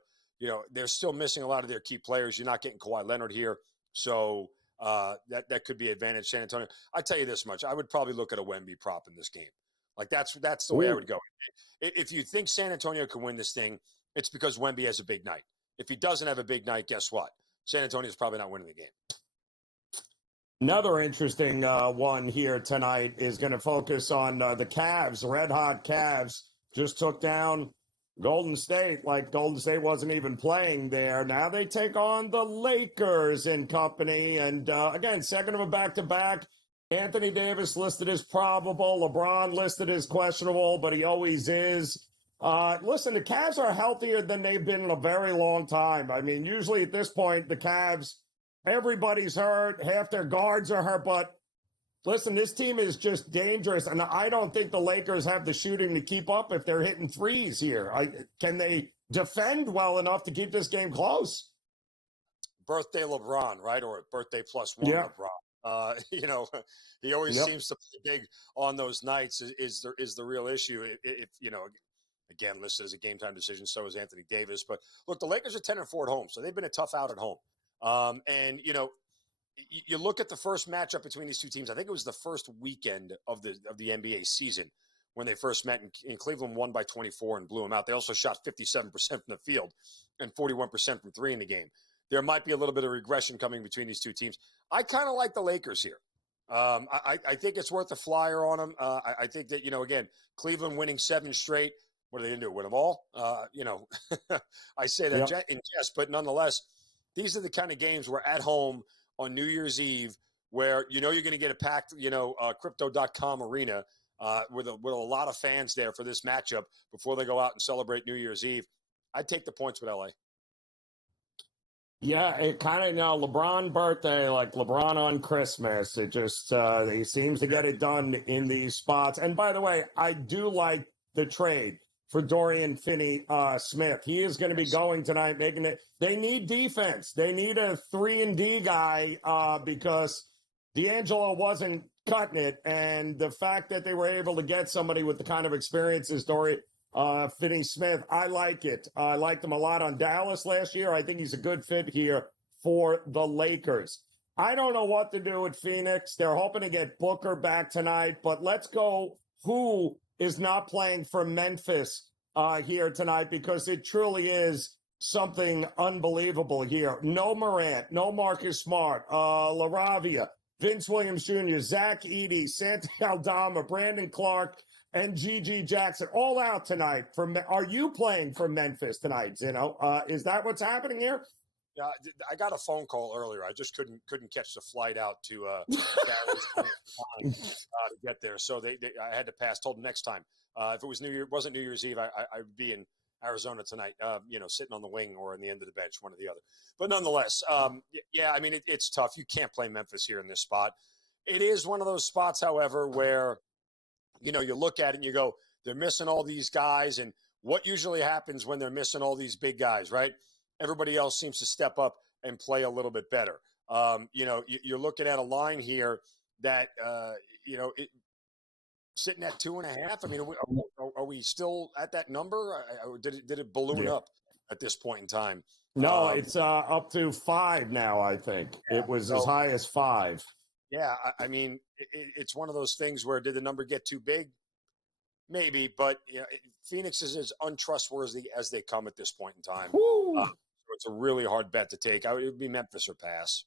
they're still missing a lot of their key players. You're not getting Kawhi Leonard here. So that could be advantage San Antonio. I tell you this much, I would probably look at a Wemby prop in this game. Like that's the way I would go. If you think San Antonio can win this thing, it's because Wemby has a big night. If he doesn't have a big night, guess what? San Antonio's probably not winning the game. Another interesting one here tonight is going to focus on the Cavs. Red hot Cavs just took down Golden State like Golden State wasn't even playing there. Now they take on the Lakers and company. And again, second of a back-to-back. Anthony Davis listed as probable. LeBron listed as questionable, but he always is. Listen, the Cavs are healthier than they've been in a very long time. I mean, usually at this point, the Cavs, everybody's hurt. Half their guards are hurt. But listen, this team is just dangerous. And I don't think the Lakers have the shooting to keep up if they're hitting threes here. Can they defend well enough to keep this game close? Birthday LeBron, right? Or birthday plus one LeBron. He always seems to play big on those nights is the real issue. If again, listed as a game time decision, so is Anthony Davis. But look, the Lakers are 10-4 at home, so they've been a tough out at home. And you look at the first matchup between these two teams. I think it was the first weekend of the NBA season when they first met, and Cleveland won by 24 and blew them out. They also shot 57% from the field and 41% from three in the game. There might be a little bit of regression coming between these two teams. I kind of like the Lakers here. I think it's worth a flyer on them. I think that, again, Cleveland winning 7 straight. What are they going to do? Win them all? I say that in jest, but nonetheless, these are the kind of games where at home on New Year's Eve where you're going to get a packed, Crypto.com arena with a lot of fans there for this matchup before they go out and celebrate New Year's Eve. I'd take the points with LA. Yeah, it kind of, LeBron birthday, like LeBron on Christmas. It just, he seems to get it done in these spots. And by the way, I do like the trade for Dorian Finney-Smith. He is going to be going tonight, making it. They need defense. They need a 3-and-D guy because D'Angelo wasn't cutting it. And the fact that they were able to get somebody with the kind of experience as Dorian Finney-Smith, I like it. I liked him a lot on Dallas last year. I think he's a good fit here for the Lakers. I don't know what to do with Phoenix. They're hoping to get Booker back tonight, but let's go who is not playing for Memphis here tonight, because it truly is something unbelievable here. No Morant, no Marcus Smart, LaRavia, Vince Williams Jr., Zach Edey, Santi Aldama, Brandon Clark, and Gigi Jackson all out tonight. Are you playing for Memphis tonight, Zeno? Is that what's happening here? Yeah, I got a phone call earlier. I just couldn't catch the flight out to to get there. So I had to pass. Told them next time. If it was wasn't New Year's Eve, I'd be in Arizona tonight. Sitting on the wing or on the end of the bench, one or the other. But nonetheless, yeah. I mean, it's tough. You can't play Memphis here in this spot. It is one of those spots, however, where you look at it and you go, they're missing all these guys, and what usually happens when they're missing all these big guys, right? Everybody else seems to step up and play a little bit better. You're looking at a line here that, sitting at 2.5. I mean, are we still at that number? Did it balloon up at this point in time? No, it's up to 5 now, I think. Yeah, it was as high as 5. Yeah, I mean, it's one of those things where did the number get too big? Maybe, but Phoenix is as untrustworthy as they come at this point in time. So it's a really hard bet to take. It would be Memphis or pass.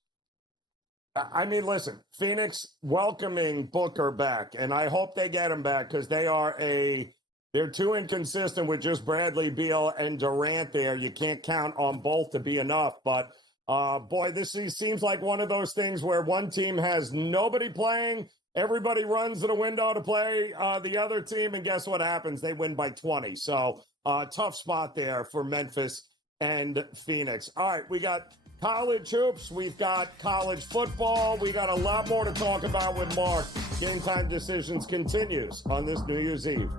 I mean, listen, Phoenix welcoming Booker back, and I hope they get him back because they're too inconsistent with just Bradley Beal and Durant there. You can't count on both to be enough. But, boy, this seems like one of those things where one team has nobody playing, everybody runs to the window to play the other team, and guess what happens? They win by 20. So, tough spot there for Memphis and Phoenix. All right, we got college hoops. We've got college football. We got a lot more to talk about with Mark. Game Time Decisions continues on this New Year's Eve.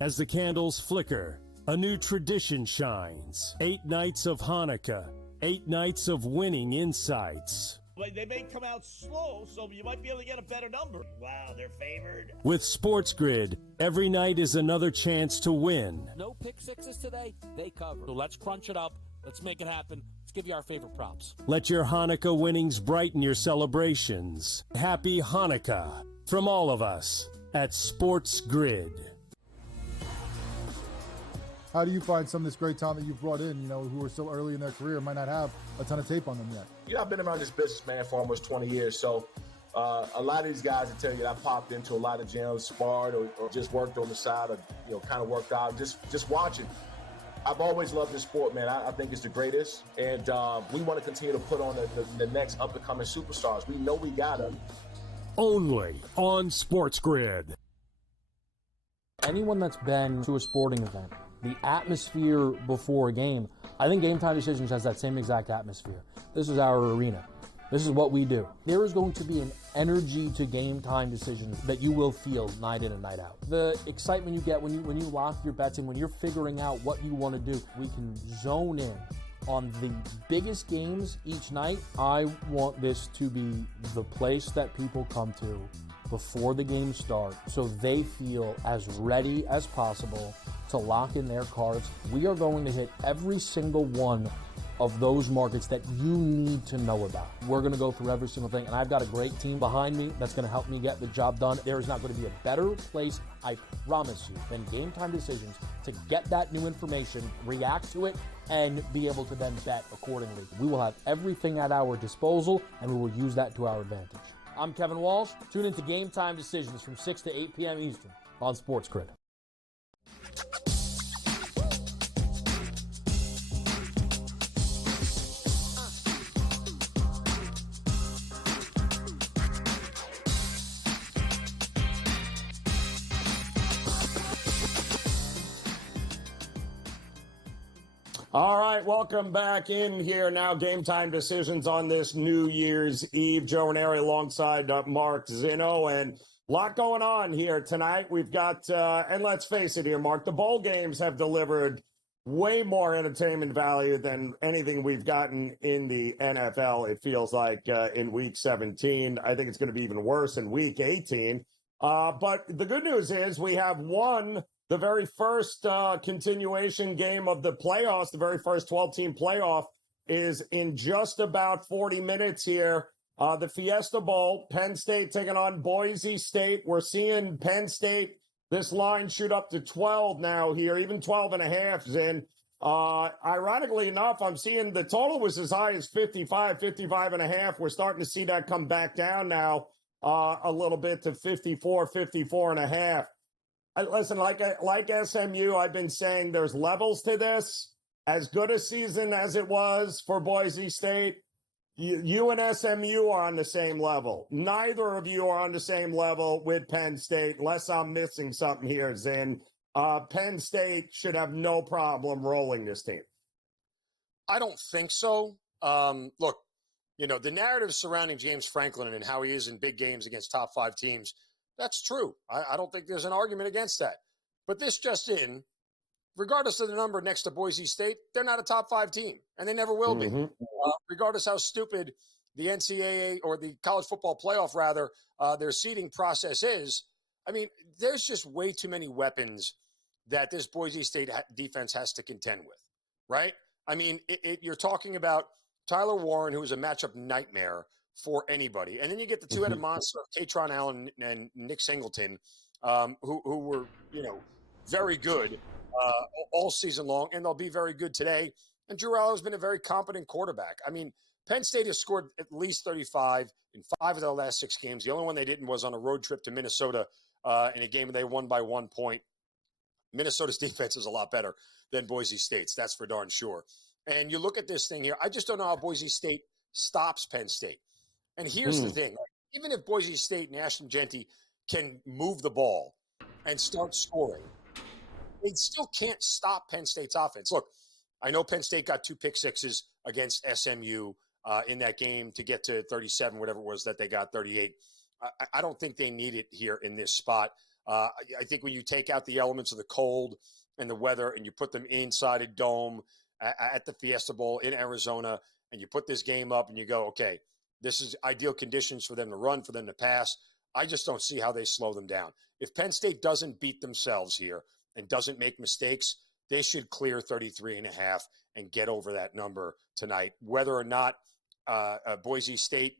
As the candles flicker, a new tradition shines. 8 nights of Hanukkah, 8 nights of winning insights. They may come out slow, so you might be able to get a better number. Wow, they're favored. With SportsGrid, every night is another chance to win. No pick sixes today, they cover. So let's crunch it up. Let's make it happen. Let's give you our favorite props. Let your Hanukkah winnings brighten your celebrations. Happy Hanukkah from all of us at SportsGrid. How do you find some of this great talent that you've brought in, who are still early in their career, might not have a ton of tape on them yet? I've been around this business, man, for almost 20 years. So a lot of these guys will tell you that I popped into a lot of gyms, sparred, or just worked on the side, or, kind of worked out, just watching. I've always loved this sport, man. I think it's the greatest. And we want to continue to put on the next up-and-coming superstars. We know we got them. Only on SportsGrid. Anyone that's been to a sporting event, the atmosphere before a game, I think Game Time Decisions has that same exact atmosphere. This is our arena. This is what we do. There is going to be an energy to Game Time Decisions that you will feel night in and night out. The excitement you get when you lock your bets in, when you're figuring out what you want to do, we can zone in on the biggest games each night. I want this to be the place that people come to before the games start so they feel as ready as possible to lock in their cards. We are going to hit every single one of those markets that you need to know about. We're going to go through every single thing, and I've got a great team behind me that's going to help me get the job done. There is not going to be a better place, I promise you, than Game Time Decisions to get that new information, react to it, and be able to then bet accordingly. We will have everything at our disposal, and we will use that to our advantage. I'm Kevin Walsh. Tune into Game Time Decisions from 6 to 8 p.m. Eastern on SportsGrid. All right, welcome back in here now. Game Time Decisions on this New Year's Eve. Joe Raineri alongside Mark Zeno, and a lot going on here tonight. We've got, and let's face it here, Mark, the bowl games have delivered way more entertainment value than anything we've gotten in the NFL, it feels like, in Week 17. I think it's going to be even worse in Week 18. But the good news is we have the very first continuation game of the playoffs, the very first 12-team playoff is in just about 40 minutes here. The Fiesta Bowl, Penn State taking on Boise State. We're seeing Penn State, this line shoot up to 12 now here, even 12 and a half is in. Ironically enough, I'm seeing the total was as high as 55 and a half. We're starting to see that come back down now a little bit to 54 and a half. Listen, like SMU, I've been saying there's levels to this. As good a season as it was for Boise State, you and SMU are on the same level. Neither of you are on the same level with Penn State, unless I'm missing something here, Zin. Penn State should have no problem rolling this team. I don't think so. Look, the narrative surrounding James Franklin and how he is in big games against top 5 teams, that's true. I don't think there's an argument against that. But this just in, regardless of the number next to Boise State, they're not a top 5 team, and they never will be. Regardless how stupid the NCAA or the college football playoff, rather, their seeding process is, I mean, there's just way too many weapons that this Boise State defense has to contend with, right? I mean, you're talking about Tyler Warren, who is a matchup nightmare for anybody. And then you get the two-headed monster of Katron Allen and Nick Singleton, who were, very good all season long, and they'll be very good today. And Drew Allar has been a very competent quarterback. I mean, Penn State has scored at least 35 in 5 of their last 6 games. The only one they didn't was on a road trip to Minnesota in a game where they won by 1 point. Minnesota's defense is a lot better than Boise State's. That's for darn sure. And you look at this thing here, I just don't know how Boise State stops Penn State. And here's the thing. Even if Boise State and Ashton Genty can move the ball and start scoring, they still can't stop Penn State's offense. Look, I know Penn State got 2 pick sixes against SMU in that game to get to 37, whatever it was that they got, 38. I don't think they need it here in this spot. I think when you take out the elements of the cold and the weather and you put them inside a dome at the Fiesta Bowl in Arizona, and you put this game up and you go, okay, this is ideal conditions for them to run, for them to pass. I just don't see how they slow them down. If Penn State doesn't beat themselves here and doesn't make mistakes, they should clear 33.5 and get over that number tonight. Whether or not Boise State,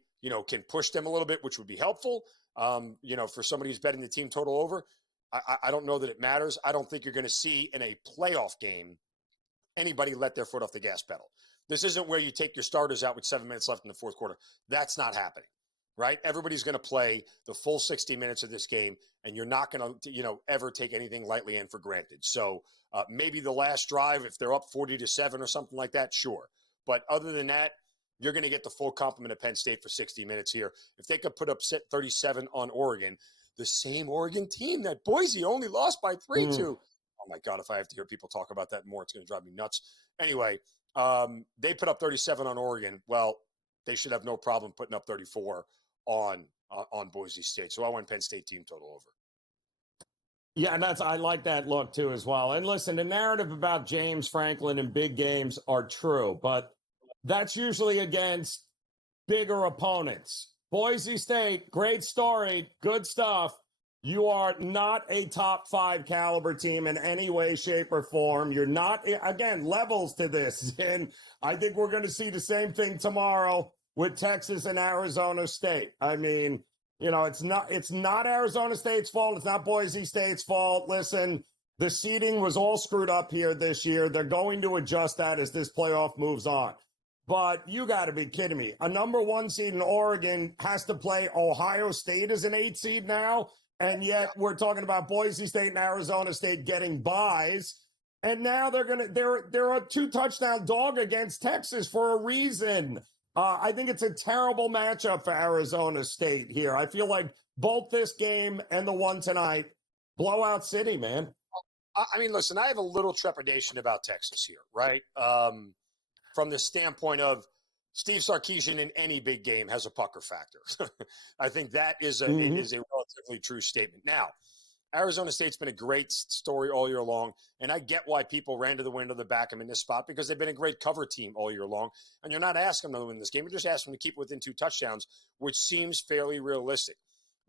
can push them a little bit, which would be helpful, for somebody who's betting the team total over, I don't know that it matters. I don't think you're going to see in a playoff game anybody let their foot off the gas pedal. This isn't where you take your starters out with 7 minutes left in the fourth quarter. That's not happening, right? Everybody's going to play the full 60 minutes of this game, and you're not going to, ever take anything lightly and for granted. So maybe the last drive, if they're up 40-7 or something like that, sure. But other than that, you're going to get the full complement of Penn State for 60 minutes here. If they could put up 37 on Oregon, the same Oregon team that Boise only lost by 3 to. Oh, my God, if I have to hear people talk about that more, it's going to drive me nuts. Anyway, they put up 37 on Oregon. Well, they should have no problem putting up 34 on Boise State. So I went Penn State team total over. Yeah, and I like that look, too, as well. And listen, the narrative about James Franklin in big games are true, but that's usually against bigger opponents. Boise State, great story, good stuff. You are not a top 5 caliber team in any way, shape, or form. You're not, again, levels to this. And I think we're going to see the same thing tomorrow with Texas and Arizona State. I mean, it's not Arizona State's fault. It's not Boise State's fault. Listen, the seeding was all screwed up here this year. They're going to adjust that as this playoff moves on. But you got to be kidding me. A number 1 seed in Oregon has to play Ohio State as an 8 seed now. And yet we're talking about Boise State and Arizona State getting buys. And now they're a 2-touchdown dog against Texas for a reason. I think it's a terrible matchup for Arizona State here. I feel like both this game and the one tonight, blowout city, man. I mean, listen, I have a little trepidation about Texas here, right? From the standpoint of Steve Sarkisian in any big game has a pucker factor. I think that is a relatively true statement. Now, Arizona State's been a great story all year long, and I get why people ran to the window to back them in this spot because they've been a great cover team all year long, and you're not asking them to win this game. You're just asking them to keep within 2 touchdowns, which seems fairly realistic.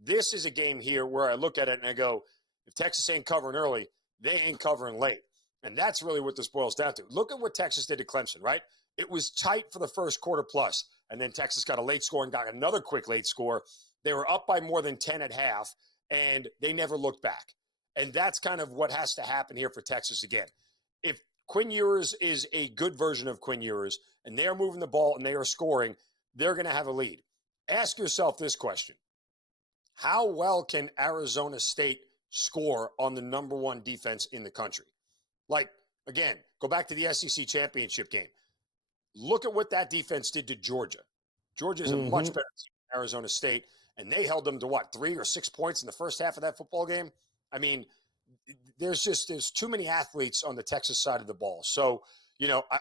This is a game here where I look at it and I go, if Texas ain't covering early, they ain't covering late. And that's really what this boils down to. Look at what Texas did to Clemson, right? It was tight for the first quarter plus. and then Texas got a late score and got another quick late score. They were up by more than 10 at half, and they never looked back. And that's kind of what has to happen here for Texas again. If Quinn Ewers is a good version of Quinn Ewers, and they are moving the ball and they are scoring, they're going to have a lead. Ask yourself this question. How well can Arizona State score on the number one defense in the country? Like, again, go back to the SEC championship game. Look at what that defense did to Georgia. Georgia is a much better team than Arizona State, and they held them to, 3 or 6 points in the first half of that football game? I mean, there's too many athletes on the Texas side of the ball. So,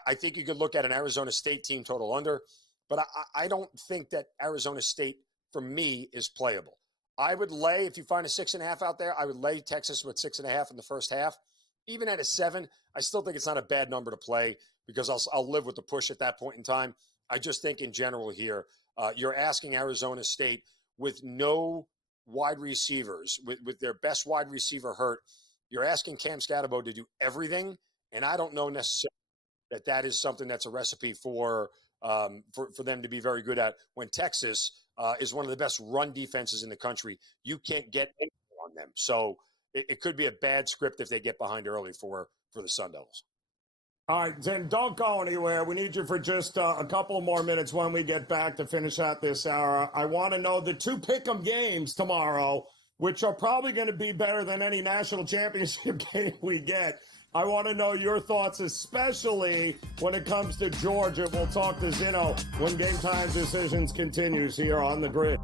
I think you could look at an Arizona State team total under, but I don't think that Arizona State, for me, is playable. I would lay, if you find a 6.5 out there, I would lay Texas with 6.5 in the first half. Even at a 7, I still think it's not a bad number to play because I'll live with the push at that point in time. I just think in general here, you're asking Arizona State with no wide receivers, with their best wide receiver hurt, you're asking Cam Scatterbo to do everything, and I don't know necessarily that is something that's a recipe for them to be very good at when Texas is one of the best run defenses in the country. You can't get anything on them. So it could be a bad script if they get behind early for the Sun Devils. All right, then don't go anywhere. We need you for just a couple more minutes when we get back to finish out this hour. I want to know the 2 pick'em games tomorrow, which are probably going to be better than any national championship game we get. I want to know your thoughts, especially when it comes to Georgia. We'll talk to Zeno when Game Time Decisions continues here on the Grid.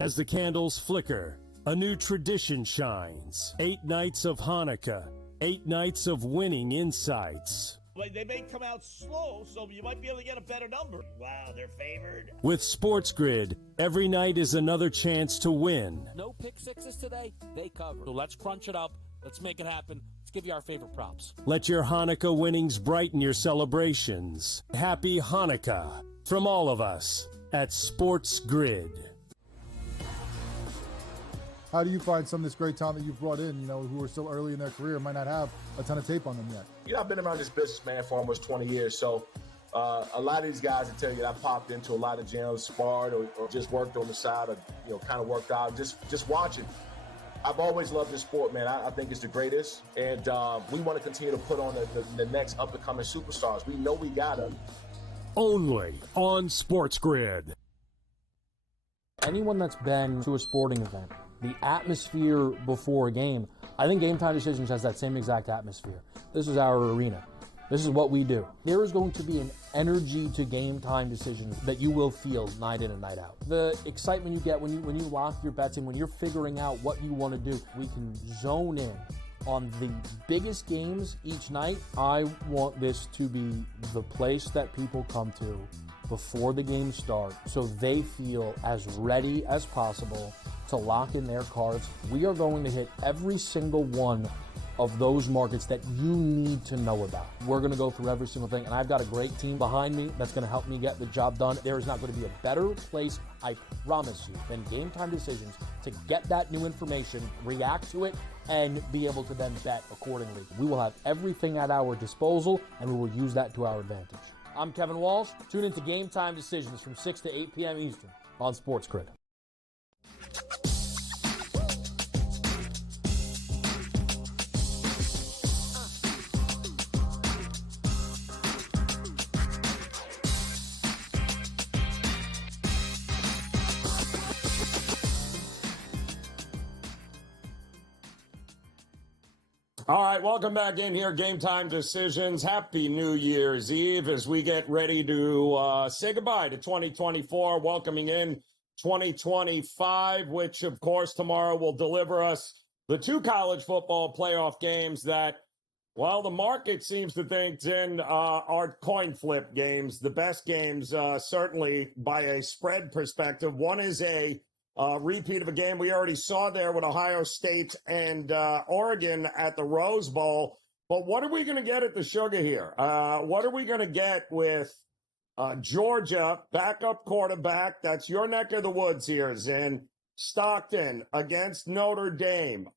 As the candles flicker, a new tradition shines. 8 nights of Hanukkah, 8 nights of winning insights. They may come out slow, so you might be able to get a better number. Wow, they're favored. With SportsGrid, every night is another chance to win. No pick sixes today, they cover. So let's crunch it up. Let's make it happen. Let's give you our favorite props. Let your Hanukkah winnings brighten your celebrations. Happy Hanukkah from all of us at SportsGrid. How do you find some of this great talent that you've brought in, who are still early in their career, might not have a ton of tape on them yet? I've been around this business, man, for almost 20 years. So a lot of these guys will tell you that I popped into a lot of gyms, sparred, or just worked on the side, or kind of worked out, just watching. I've always loved this sport, man. I think it's the greatest. And we want to continue to put on the next up-and-coming superstars. We know we got them. Only on SportsGrid. Anyone that's been to a sporting event, the atmosphere before a game, I think Game Time Decisions has that same exact atmosphere. This is our arena. This is what we do. There is going to be an energy to Game Time Decisions that you will feel night in and night out. The excitement you get when you lock your bets in, when you're figuring out what you want to do, we can zone in on the biggest games each night. I want this to be the place that people come to before the games start so they feel as ready as possible to lock in their cards. We are going to hit every single one of those markets that you need to know about. We're going to go through every single thing, and I've got a great team behind me that's going to help me get the job done. There is not going to be a better place, I promise you, than Game Time Decisions to get that new information, react to it, and be able to then bet accordingly. We will have everything at our disposal, and we will use that to our advantage. I'm Kevin Walsh. Tune into Game Time Decisions from 6 to 8 p.m. Eastern on SportsGrid. All right, welcome back in here, Game Time Decisions. Happy New Year's Eve as we get ready to say goodbye to 2024, welcoming in 2025, which, of course, tomorrow will deliver us the 2 college football playoff games that, well, the market seems to think are coin flip games, the best games, certainly by a spread perspective. One is a repeat of a game we already saw there with Ohio State and Oregon at the Rose Bowl. But what are we going to get at the Sugar here? What are we going to get with Georgia, backup quarterback? That's your neck of the woods here, Zin. Stockton against Notre Dame.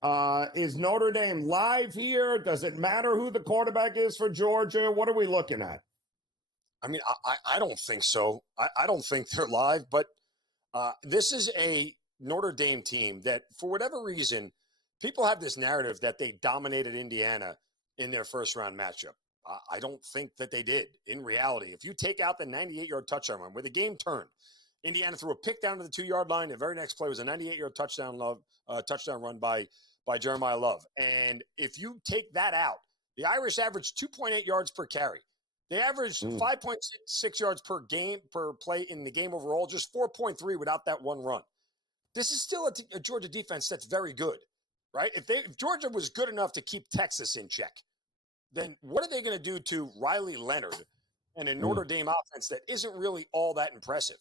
Is Notre Dame live here? Does it matter who the quarterback is for Georgia? What are we looking at? I mean, I don't think so. I don't think they're live, but this is a Notre Dame team that, for whatever reason, people have this narrative that they dominated Indiana in their first-round matchup. I don't think that they did. In reality, if you take out the 98-yard touchdown run where the game turned, Indiana threw a pick down to the 2-yard line. The very next play was a 98-yard touchdown run by Jeremiah Love. And if you take that out, the Irish averaged 2.8 yards per carry. They averaged 5.6 yards per play in the game overall, just 4.3 without that one run. This is still a Georgia defense that's very good, right? If Georgia was good enough to keep Texas in check, then what are they going to do to Riley Leonard and a Notre Dame offense that isn't really all that impressive?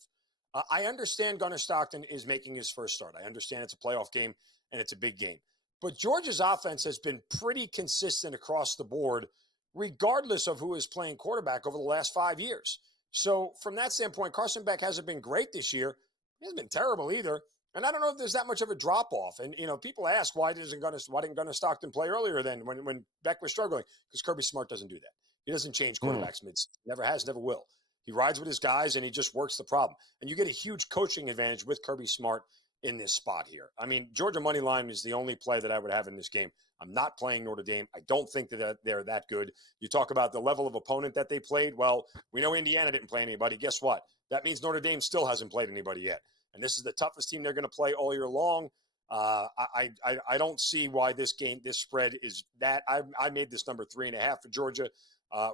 I understand Gunnar Stockton is making his first start. I understand it's a playoff game and it's a big game. But Georgia's offense has been pretty consistent across the board, regardless of who is playing quarterback over the last 5 years. So from that standpoint, Carson Beck hasn't been great this year. He hasn't been terrible either. And I don't know if there's that much of a drop-off. And, people ask, why didn't Gunnar Stockton play earlier then when Beck was struggling? Because Kirby Smart doesn't do that. He doesn't change quarterbacks mid-season. Never has, never will. He rides with his guys, and he just works the problem. And you get a huge coaching advantage with Kirby Smart in this spot here. I mean, Georgia money line is the only play that I would have in this game. I'm not playing Notre Dame. I don't think that they're that good. You talk about the level of opponent that they played. Well, we know Indiana didn't play anybody. Guess what? That means Notre Dame still hasn't played anybody yet. And this is the toughest team they're going to play all year long. I don't see why this spread is that. I made this number 3.5 for Georgia.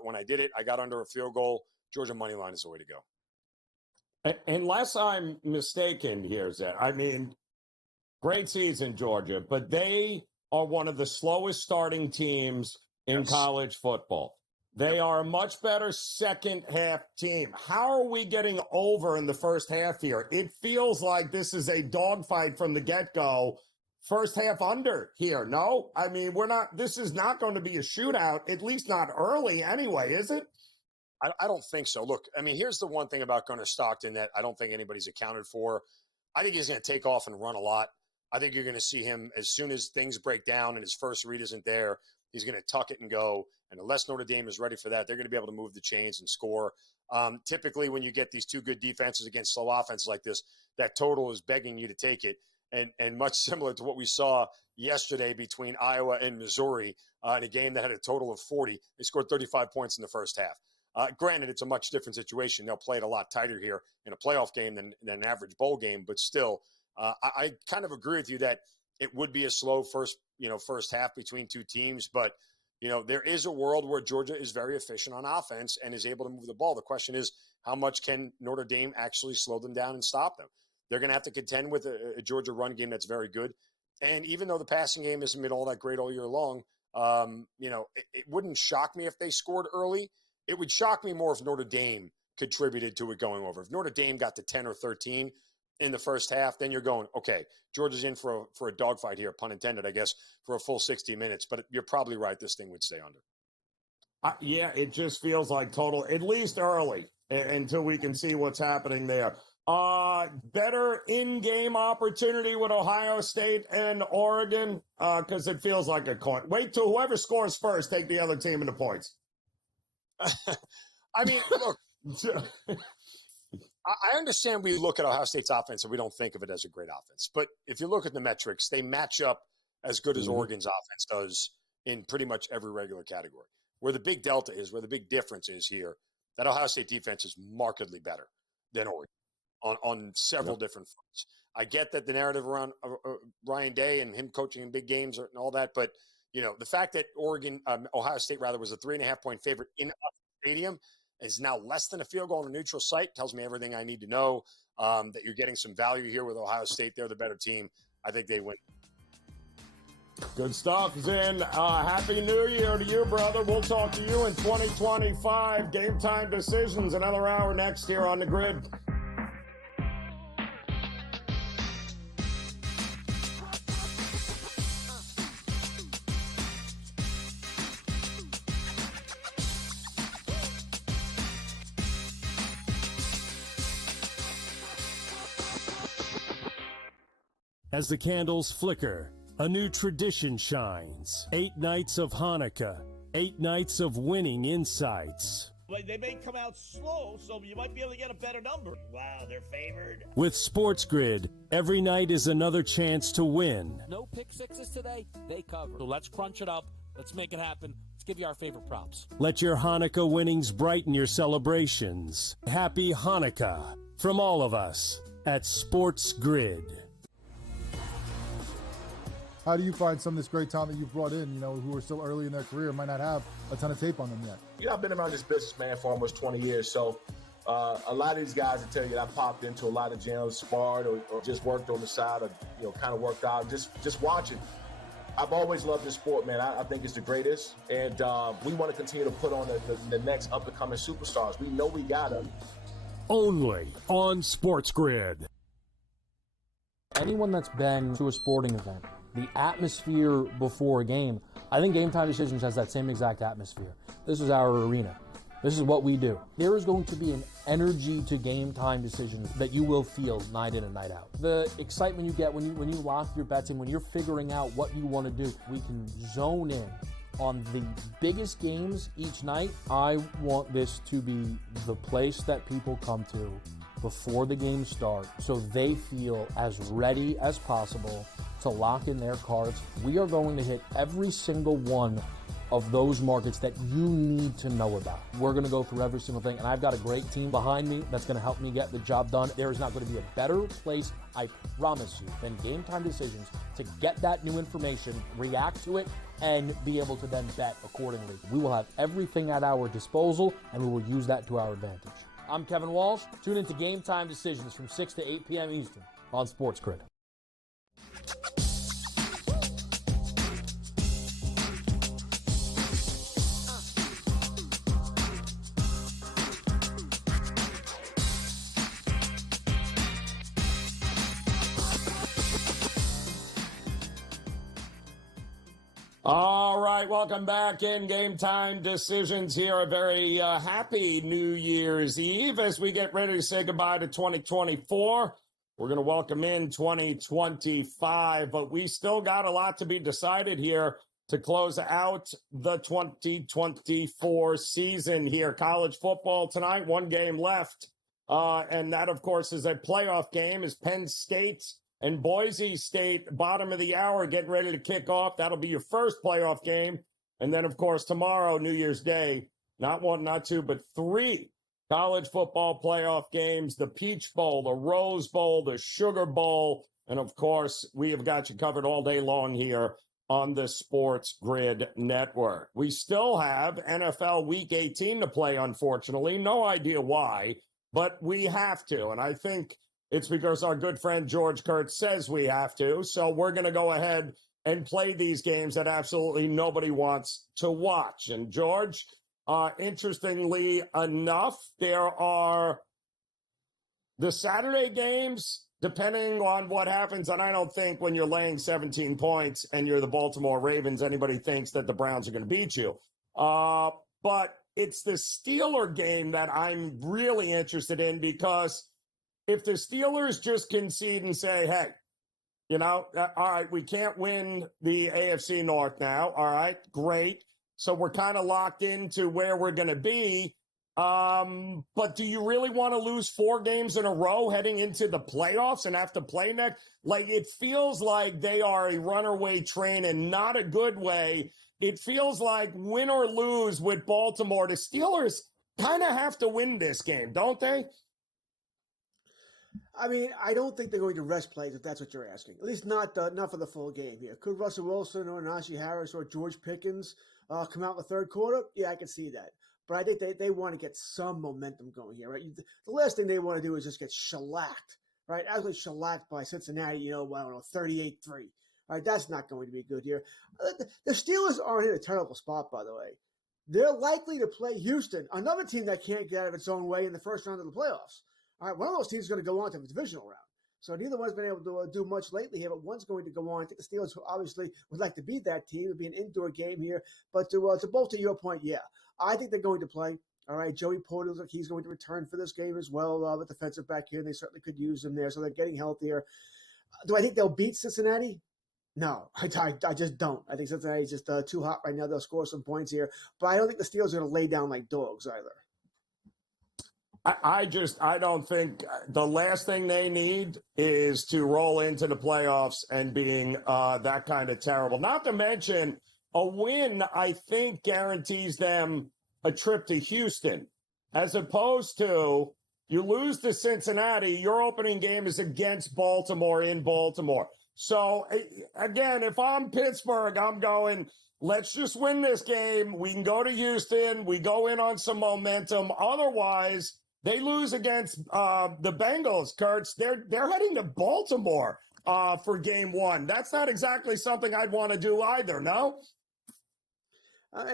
When I did it, I got under a field goal. Georgia money line is the way to go. Unless I'm mistaken here, Zed. I mean, great season, Georgia, but they are one of the slowest starting teams in college football. They are a much better second half team. How are we getting over in the first half here? It feels like this is a dogfight from the get-go. First half under here. No, I mean, this is not going to be a shootout, at least not early anyway, is it? I don't think so. Look, I mean, here's the one thing about Gunnar Stockton that I don't think anybody's accounted for. I think he's going to take off and run a lot. I think you're going to see him as soon as things break down and his first read isn't there, he's going to tuck it and go. And unless Notre Dame is ready for that, they're going to be able to move the chains and score. Typically, when you get these two good defenses against slow offenses like this, that total is begging you to take it. And much similar to what we saw yesterday between Iowa and Missouri in a game that had a total of 40. They scored 35 points in the first half. Granted, it's a much different situation. They'll play it a lot tighter here in a playoff game than an average bowl game. But still, I kind of agree with you that it would be a slow first half between two teams. But, there is a world where Georgia is very efficient on offense and is able to move the ball. The question is, how much can Notre Dame actually slow them down and stop them? They're going to have to contend with a Georgia run game that's very good. And even though the passing game hasn't been all that great all year long, it wouldn't shock me if they scored early. It would shock me more if Notre Dame contributed to it going over. If Notre Dame got to 10 or 13 in the first half, then you're going, okay, Georgia's in for a dogfight here, pun intended, I guess, for a full 60 minutes. But you're probably right. This thing would stay under. Yeah, it just feels like total, at least early, until we can see what's happening there. Better in-game opportunity with Ohio State and Oregon, because it feels like a coin. Wait till whoever scores first, take the other team in the points. I mean, look, I understand we look at Ohio State's offense and we don't think of it as a great offense. But if you look at the metrics, they match up as good as Oregon's offense does in pretty much every regular category. Where the big delta is, where the big difference is here, that Ohio State defense is markedly better than Oregon on several different fronts. I get that the narrative around Ryan Day and him coaching in big games and all that, but the fact that Ohio State was a 3.5-point favorite in a stadium is now less than a field goal on a neutral site tells me everything I need to know. That you're getting some value here with Ohio State. They're the better team. I think they win. Good stuff, Zin. Happy New Year to you, brother. We'll talk to you in 2025. Game Time Decisions, another hour next here on the Grid. As the candles flicker, a new tradition shines. 8 nights of Hanukkah, 8 nights of winning insights. They may come out slow, so you might be able to get a better number. Wow, they're favored. With SportsGrid, every night is another chance to win. No pick sixes today, they cover. So let's crunch it up. Let's make it happen. Let's give you our favorite props. Let your Hanukkah winnings brighten your celebrations. Happy Hanukkah from all of us at SportsGrid. How do you find some of this great talent that you've brought in, who are still early in their career, might not have a ton of tape on them yet? You know, I've been around this business, man, for almost 20 years. So a lot of these guys will tell you that I popped into a lot of gyms, sparred or just worked on the side or, kind of worked out, just watching. I've always loved this sport, man. I think it's the greatest. And we want to continue to put on the next up-and-coming superstars. We know we got them. Only on SportsGrid. Anyone that's been to a sporting event, the atmosphere before a game, I think GameTime Decisions has that same exact atmosphere. This is our arena. This is what we do. There is going to be an energy to GameTime Decisions that you will feel night in and night out. The excitement you get when you lock your bets in, when you're figuring out what you want to do, we can zone in on the biggest games each night. I want this to be the place that people come to before the games start so they feel as ready as possible to lock in their cards. We are going to hit every single one of those markets that you need to know about. We're going to go through every single thing, and I've got a great team behind me that's going to help me get the job done. There is not going to be a better place, I promise you, than GameTime Decisions to get that new information, react to it, and be able to then bet accordingly. We will have everything at our disposal, and we will use that to our advantage. I'm Kevin Walsh. Tune into GameTime Decisions from 6 to 8 p.m. Eastern on SportsGrid. All right, welcome back in Game Time Decisions here. A very happy New Year's Eve as we get ready to say goodbye to 2024. We're going to welcome in 2025, but we still got a lot to be decided here to close out the 2024 season here. College football tonight, one game left, and that, of course, is a playoff game as Penn State and Boise State, bottom of the hour, getting ready to kick off. That'll be your first playoff game. And then, of course, tomorrow, New Year's Day, not one, not two, but 3 college football playoff games, the Peach Bowl, the Rose Bowl, the Sugar Bowl. And, of course, we have got you covered all day long here on the SportsGrid Network. We still have NFL Week 18 to play, unfortunately. No idea why, but we have to. And I think it's because our good friend George Kurtz says we have to. So we're going to go ahead and play these games that absolutely nobody wants to watch. And George, interestingly enough, there are the Saturday games, depending on what happens. And I don't think when you're laying 17 points and you're the Baltimore Ravens, anybody thinks that the Browns are going to beat you. But it's the Steeler game that I'm really interested in, because if the Steelers just concede and say, hey, all right, we can't win the AFC North now. All right, great. So we're kind of locked into where we're going to be. But do you really want to lose 4 games in a row heading into the playoffs and have to play next? Like, it feels like they are a runaway train, and not a good way. It feels like win or lose with Baltimore, the Steelers kind of have to win this game, don't they? I mean, I don't think they're going to rest players, if that's what you're asking. At least not for the full game here. Could Russell Wilson or Najee Harris or George Pickens come out in the third quarter? Yeah, I can see that. But I think they want to get some momentum going here, right? The last thing they want to do is just get shellacked, right? Absolutely shellacked by Cincinnati, 38-3. All right, that's not going to be good here. The Steelers aren't in a terrible spot, by the way. They're likely to play Houston, another team that can't get out of its own way in the first round of the playoffs. All right, one of those teams is going to go on to the divisional round. So neither one's been able to do much lately here, but one's going to go on. I think the Steelers obviously would like to beat that team. It would be an indoor game here. But to both to your point, yeah, I think they're going to play. All right, Joey Porter looks like he's going to return for this game as well. The defensive back here, they certainly could use him there. So they're getting healthier. Do I think they'll beat Cincinnati? No, I just don't. I think Cincinnati's just too hot right now. They'll score some points here, but I don't think the Steelers are going to lay down like dogs either. I don't think the last thing they need is to roll into the playoffs and being that kind of terrible. Not to mention a win, I think, guarantees them a trip to Houston, as opposed to you lose to Cincinnati. Your opening game is against Baltimore in Baltimore. So again, if I'm Pittsburgh, I'm going, let's just win this game. We can go to Houston. We go in on some momentum. Otherwise, they lose against the Bengals, Kurtz. They're heading to Baltimore for game one. That's not exactly something I'd want to do either, no?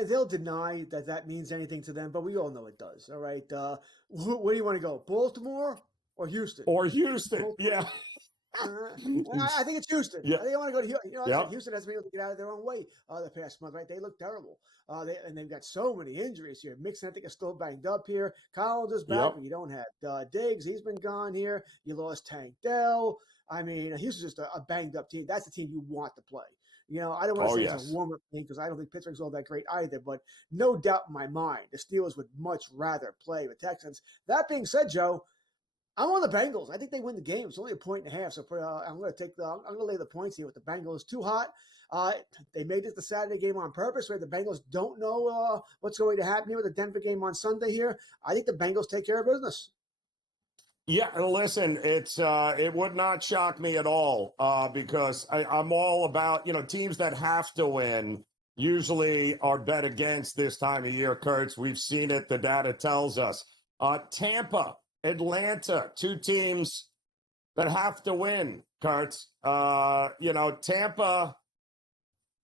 They'll deny that means anything to them, but we all know it does. All right. Where do you want to go? Baltimore or Houston? Or Houston, yeah. I think it's Houston. Yeah. I think I want to go to Houston. Houston has been able to get out of their own way the past month, right? They look terrible. And they've got so many injuries here. Mixon, I think, is still banged up here. Collins is back, but you don't have Diggs. He's been gone here. You lost Tank Dell. I mean, Houston's just a banged up team. That's the team you want to play. I don't want to say it's a warm-up team because I don't think Pittsburgh's all that great either, but no doubt in my mind, the Steelers would much rather play the Texans. That being said, Joe, I'm on the Bengals. I think they win the game. It's only 1.5, so I'm going to lay the points here with the Bengals. Too hot. They made it the Saturday game on purpose, where the Bengals don't know what's going to happen here with the Denver game on Sunday here. I think the Bengals take care of business. Yeah, listen, it would not shock me at all because I'm all about, teams that have to win usually are bet against this time of year, Kurtz. We've seen it. The data tells us. Tampa, Atlanta, two teams that have to win, Kurtz. Tampa,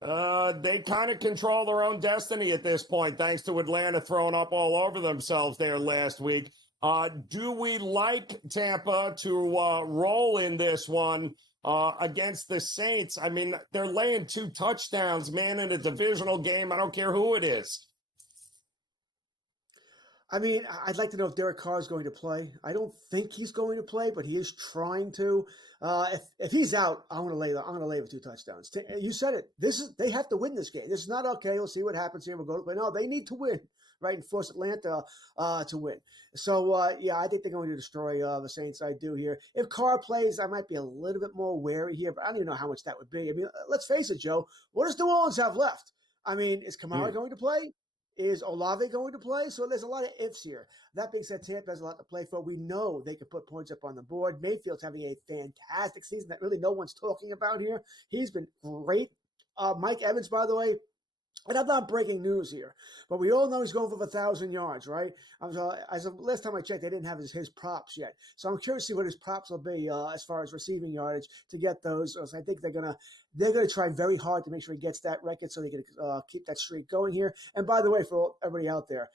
they kind of control their own destiny at this point, thanks to Atlanta throwing up all over themselves there last week. Do we like Tampa to roll in this one against the Saints? I mean, they're laying 2 touchdowns, man, in a divisional game. I don't care who it is. I mean, I'd like to know if Derek Carr is going to play. I don't think he's going to play, but he is trying to. If he's out, I'm going to lay with 2 touchdowns. You said it. They have to win this game. This is not okay. We'll see what happens here. We'll go to play. No, they need to win, right, and force Atlanta to win. So I think they're going to destroy the Saints. I do here. If Carr plays, I might be a little bit more wary here, but I don't even know how much that would be. I mean, let's face it, Joe. What does New Orleans have left? I mean, is Kamara going to play? Is Olave going to play? So there's a lot of ifs here. That being said, Tampa has a lot to play for. We know they can put points up on the board. Mayfield's having a fantastic season that really no one's talking about here. He's been great. Mike Evans, by the way, and I'm not breaking news here, but we all know he's going for 1,000 yards, right? As of last time I checked, they didn't have his props yet. So I'm curious to see what his props will be as far as receiving yardage to get those. So I think they're gonna try very hard to make sure he gets that record so they can keep that streak going here. And by the way, for everybody out there,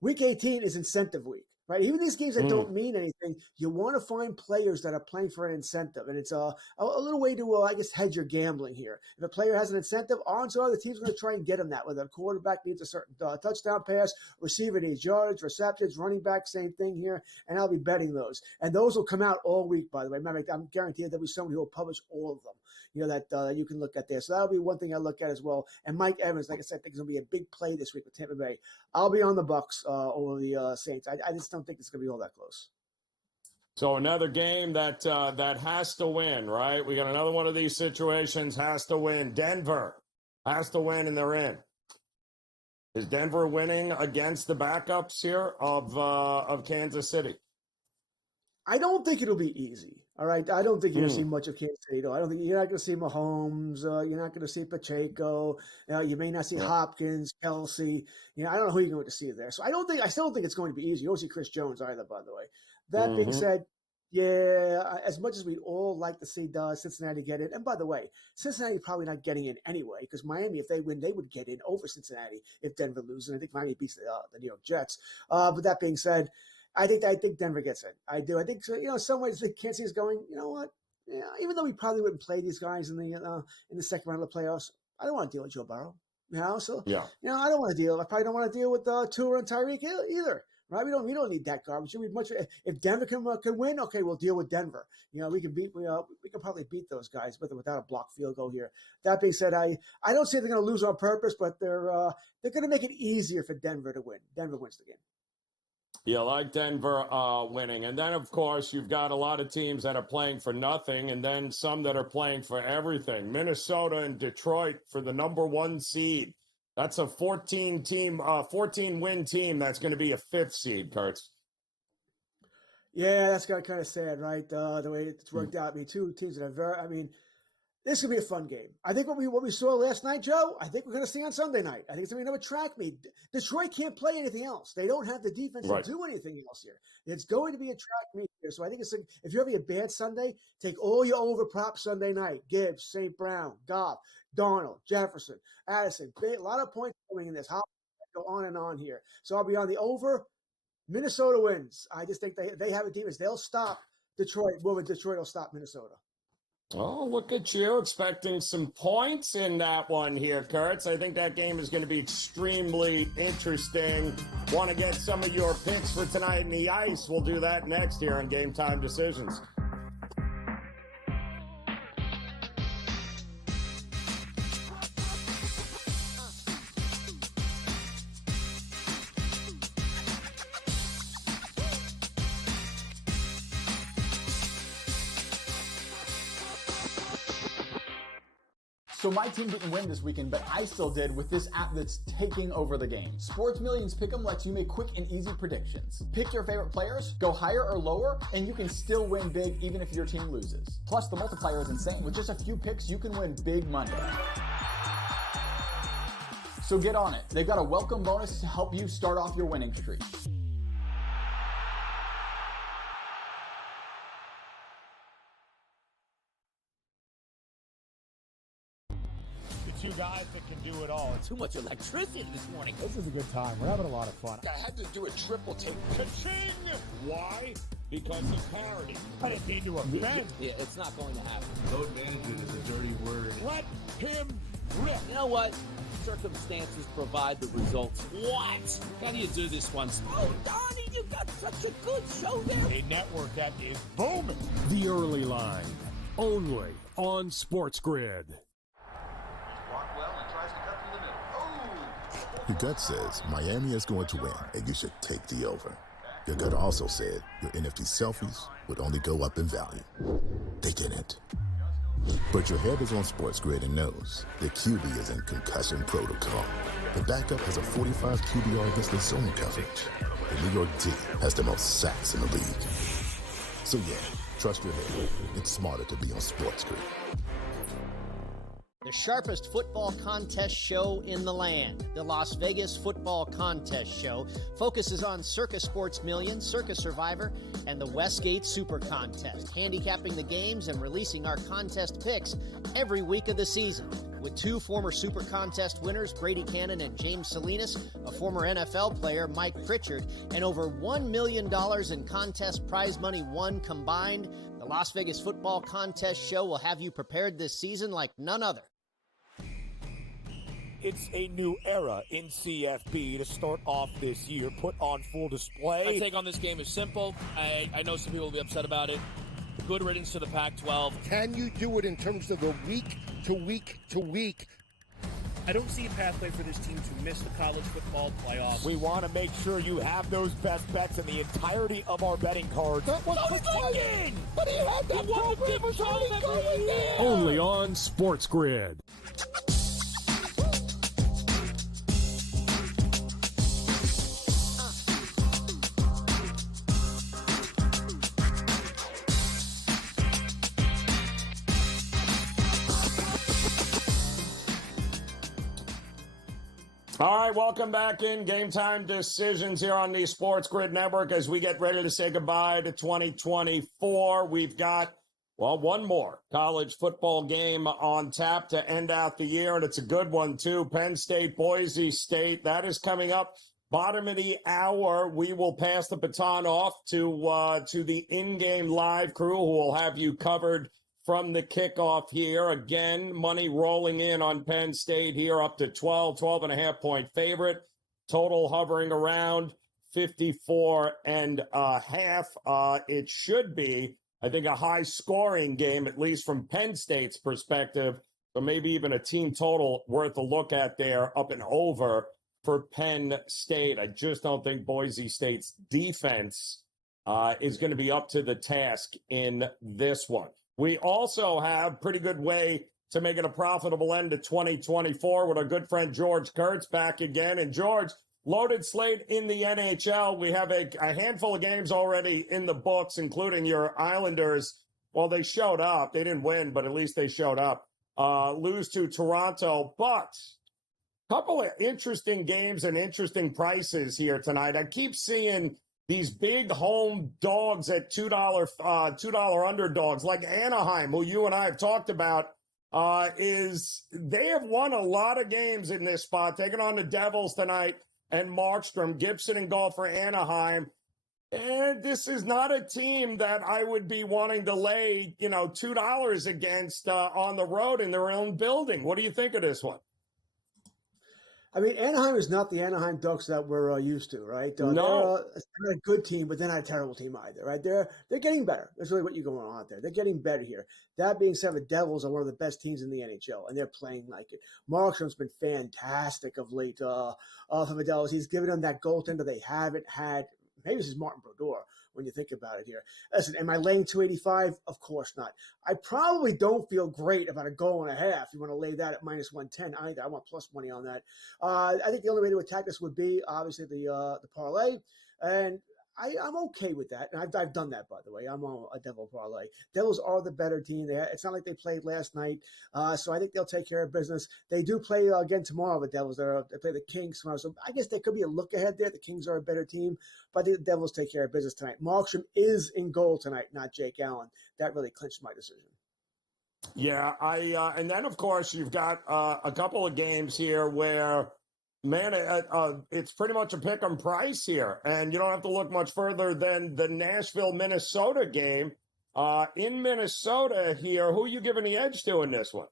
Week 18 is incentive week, right? Even these games that don't mean anything, you want to find players that are playing for an incentive. And it's a little way to, hedge your gambling here. If a player has an incentive, odds are the team's going to try and get him that, whether a quarterback needs a certain touchdown pass, receiver needs yardage, receptions, running back, same thing here. And I'll be betting those. And those will come out all week, by the way. I'm guaranteed there'll be somebody who will publish all of them, that you can look at there. So that'll be one thing I look at as well. And Mike Evans, like I said, I think is going to be a big play this week with Tampa Bay. I'll be on the Bucs over the Saints. I just don't think it's going to be all that close. So another game that has to win, right? We got another one of these situations, has to win. Denver has to win, and they're in. Is Denver winning against the backups here of Kansas City? I don't think it'll be easy. All right. I don't think you're going to see much of Kansas City. I don't think you're not going to see Mahomes. You're not going to see Pacheco. You may not see Hopkins, Kelsey. I don't know who you're going to see there. So I still don't think it's going to be easy. You don't see Chris Jones either, by the way. That being said, as much as we'd all like to see Cincinnati get in, and by the way, Cincinnati probably not getting in anyway, because Miami, if they win, they would get in over Cincinnati if Denver loses. And I think Miami beats the New York Jets. But that being said, I think Denver gets in. I do. I think so. In some ways, Kansas City's going. You know what? Even though we probably wouldn't play these guys in the second round of the playoffs, I don't want to deal with Joe Burrow. I don't want to deal. I probably don't want to deal with Tua and Tyreek either. right? We don't need that garbage. We'd much if Denver can win, okay, we'll deal with Denver. We can probably beat those guys without a block field goal here. That being said, I don't say they're going to lose on purpose, but they're going to make it easier for Denver to win. Denver wins the game. You like Denver winning. And then, of course, you've got a lot of teams that are playing for nothing and then some that are playing for everything. Minnesota and Detroit for the number 1 seed. That's a 14-win team that's going to be a 5th seed, Kurtz. Yeah, that's kind of sad, right? The way it's worked out. Two teams that are this could be a fun game. I think what we saw last night, Joe, I think we're going to see on Sunday night. I think it's going to be another track meet. Detroit can't play anything else. They don't have the defense to do anything else here. It's going to be a track meet here. So I think it's like, if you're having a bad Sunday, take all your over props Sunday night. Gibbs, St. Brown, Goff, Darnold, Jefferson, Addison. A lot of points coming in this. How go on and on here. So I'll be on the over. Minnesota wins. I just think they have a defense. They'll stop Detroit. Well, Detroit will stop Minnesota. Oh, look at you expecting some points in that one here, Kurtz. I think that game is going to be extremely interesting. Want to get some of your picks for tonight in the ice? We'll do that next here on Game Time Decisions. So my team didn't win this weekend, but I still did with this app that's taking over the game. Sports Millions Pick'em lets you make quick and easy predictions. Pick your favorite players, go higher or lower, and you can still win big even if your team loses. Plus, the multiplier is insane. With just a few picks, you can win big money. So get on it. They've got a welcome bonus to help you start off your winning streak. Two guys that can do it all. Too much electricity this morning. This is a good time. We're having a lot of fun. I had to do a triple take. Ka-ching! Why? Because of parity. I didn't mean to offend. Yeah, it's not going to happen. Load management is a dirty word. Let him rip. You know what? Circumstances provide the results. What? How do you do this one? Oh, Donnie, you got such a good show there. A network that is booming. The Early Line, only on SportsGrid. Your gut says Miami is going to win, and you should take the over. Your gut also said your NFT selfies would only go up in value. They didn't. But your head is on SportsGrid and knows the QB is in concussion protocol. The backup has a 45 QBR against the zone coverage. The New York D has the most sacks in the league. So yeah, trust your head. It's smarter to be on SportsGrid. The sharpest football contest show in the land, the Las Vegas Football Contest Show, focuses on Circus Sports Million, Circus Survivor, and the Westgate Super Contest, handicapping the games and releasing our contest picks every week of the season. With 2 former Super Contest winners, Brady Cannon and James Salinas, a former NFL player, Mike Pritchard, and over $1 million in contest prize money won combined, the Las Vegas Football Contest Show will have you prepared this season like none other. It's a new era in CFP to start off this year, put on full display. My take on this game is simple. I know some people will be upset about it. Good riddance to the Pac-12. Can you do it in terms of the week to week to week? I don't see a pathway for this team to miss the college football playoffs. We want to make sure you have those best bets in the entirety of our betting cards. That was in! But he had that program was already going there! Only on SportsGrid. All right, welcome back in Game Time Decisions here on the SportsGrid Network as we get ready to say goodbye to 2024. We've got, well, one more college football game on tap to end out the year, and it's a good one, too. Penn State, Boise State. That is coming up bottom of the hour. We will pass the baton off to the in-game live crew who will have you covered from the kickoff here. Again, money rolling in on Penn State here up to 12.5 point favorite. Total hovering around 54.5. It should be, I think, a high-scoring game, at least from Penn State's perspective, but maybe even a team total worth a look at there, up and over for Penn State. I just don't think Boise State's defense is going to be up to the task in this one. We also have pretty good way to make it a profitable end to 2024 with our good friend George Kurtz back again. And George, loaded slate in the NHL. We have a handful of games already in the books, including your Islanders. Well, they showed up. They didn't win, but at least they showed up. Lose to Toronto, but a couple of interesting games and interesting prices here tonight. I keep seeing these big home dogs at $2 underdogs, like Anaheim, who you and I have talked about. They have won a lot of games in this spot, taking on the Devils tonight and Markstrom. Gibson and goal for Anaheim. And this is not a team that I would be wanting to lay, $2 against on the road in their own building. What do you think of this one? I mean, Anaheim is not the Anaheim Ducks that we're used to, right? No. They're a good team, but they're not a terrible team either, right? They're getting better. That's really what you're going on out there. They're getting better here. That being said, the Devils are one of the best teams in the NHL, and they're playing like it. Markstrom's been fantastic of late for the Devils. He's given them that goaltender they haven't had. Maybe this is Martin Brodeur when you think about it here. Listen, am I laying 285? Of course not. I probably don't feel great about a goal and a half. You want to lay that at minus 110 either. I want plus money on that. I think the only way to attack this would be obviously the parlay, and I'm okay with that. And I've done that, by the way. I'm on a Devil parlay. Devils are the better team. It's not like they played last night, so I think they'll take care of business. They do play again tomorrow, the Devils. They play the Kings tomorrow, so I guess there could be a look ahead there. The Kings are a better team, but I think the Devils take care of business tonight. Markstrom is in goal tonight, not Jake Allen. That really clinched my decision. Yeah, and then, of course, you've got a couple of games here where, man, it's pretty much a pick 'em price here. And you don't have to look much further than the Nashville-Minnesota game. In Minnesota here, who are you giving the edge to in this one?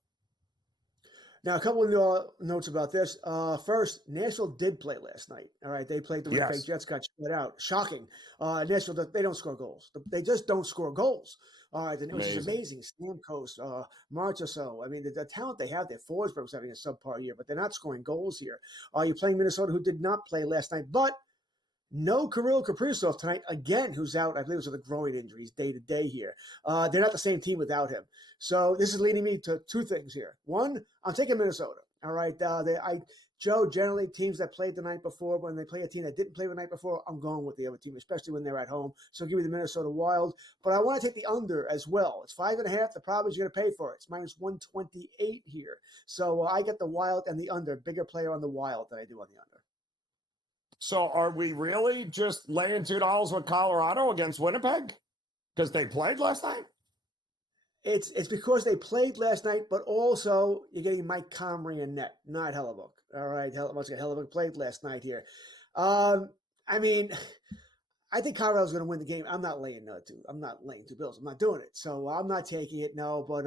Now, a couple of notes about this. First, Nashville did play last night. All right, they played the Winnipeg Jets, got shut out. Shocking. Nashville, they don't score goals. They just don't score goals. Which is amazing. Stamkos, Marchessault. I mean, the talent they have there. Forsberg was having a subpar year, but they're not scoring goals here. You're playing Minnesota, who did not play last night, but no Kirill Kaprizov tonight again, who's out. I believe it was with the groin injuries day to day here. They're not the same team without him. So this is leading me to two things here. One, I'm taking Minnesota. All right, Joe, generally teams that played the night before, when they play a team that didn't play the night before, I'm going with the other team, especially when they're at home. So give me the Minnesota Wild. But I want to take the under as well. It's 5.5. The problem is you're going to pay for it. It's minus 128 here. So I get the Wild and the under. Bigger player on the Wild than I do on the under. So are we really just laying $2 with Colorado against Winnipeg? Because they played last night? It's because they played last night, but also you're getting Mike Comrie and net, not Hellebuck. All right, Hellebuck played last night here. I mean, I think Colorado's going to win the game. I'm not laying two bills. I'm not doing it. So I'm not taking it, no. But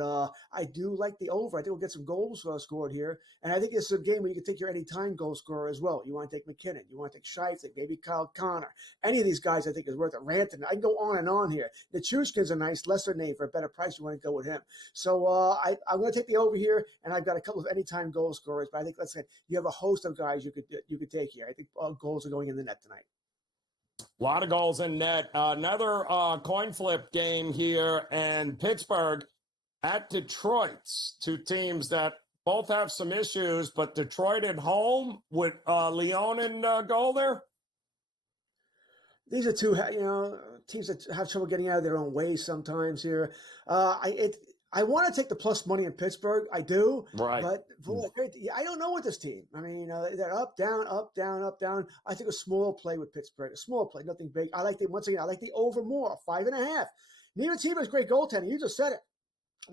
I do like the over. I think we'll get some goals scored here. And I think it's a game where you can take your anytime goal scorer as well. You want to take McKinnon. You want to take Scheifele, maybe Kyle Connor. Any of these guys I think is worth it. Rantanen. I can go on and on here. The Chushkin's a nice, lesser name for a better price. You want to go with him. So I'm going to take the over here, and I've got a couple of anytime goal scorers. But I think, let's say, you have a host of guys you could take here. I think goals are going in the net tonight. A lot of goals in net. Another coin flip game here, and Pittsburgh at Detroit. Two teams that both have some issues, but Detroit at home with Leon in goal there. These are two, teams that have trouble getting out of their own way sometimes here. I want to take the plus money in Pittsburgh. I do. Right. But boy, I don't know with this team. I mean, they're up, down, up, down, up, down. I think a small play with Pittsburgh. A small play, nothing big. I like the over more, 5.5. Neither team has great goaltending. You just said it.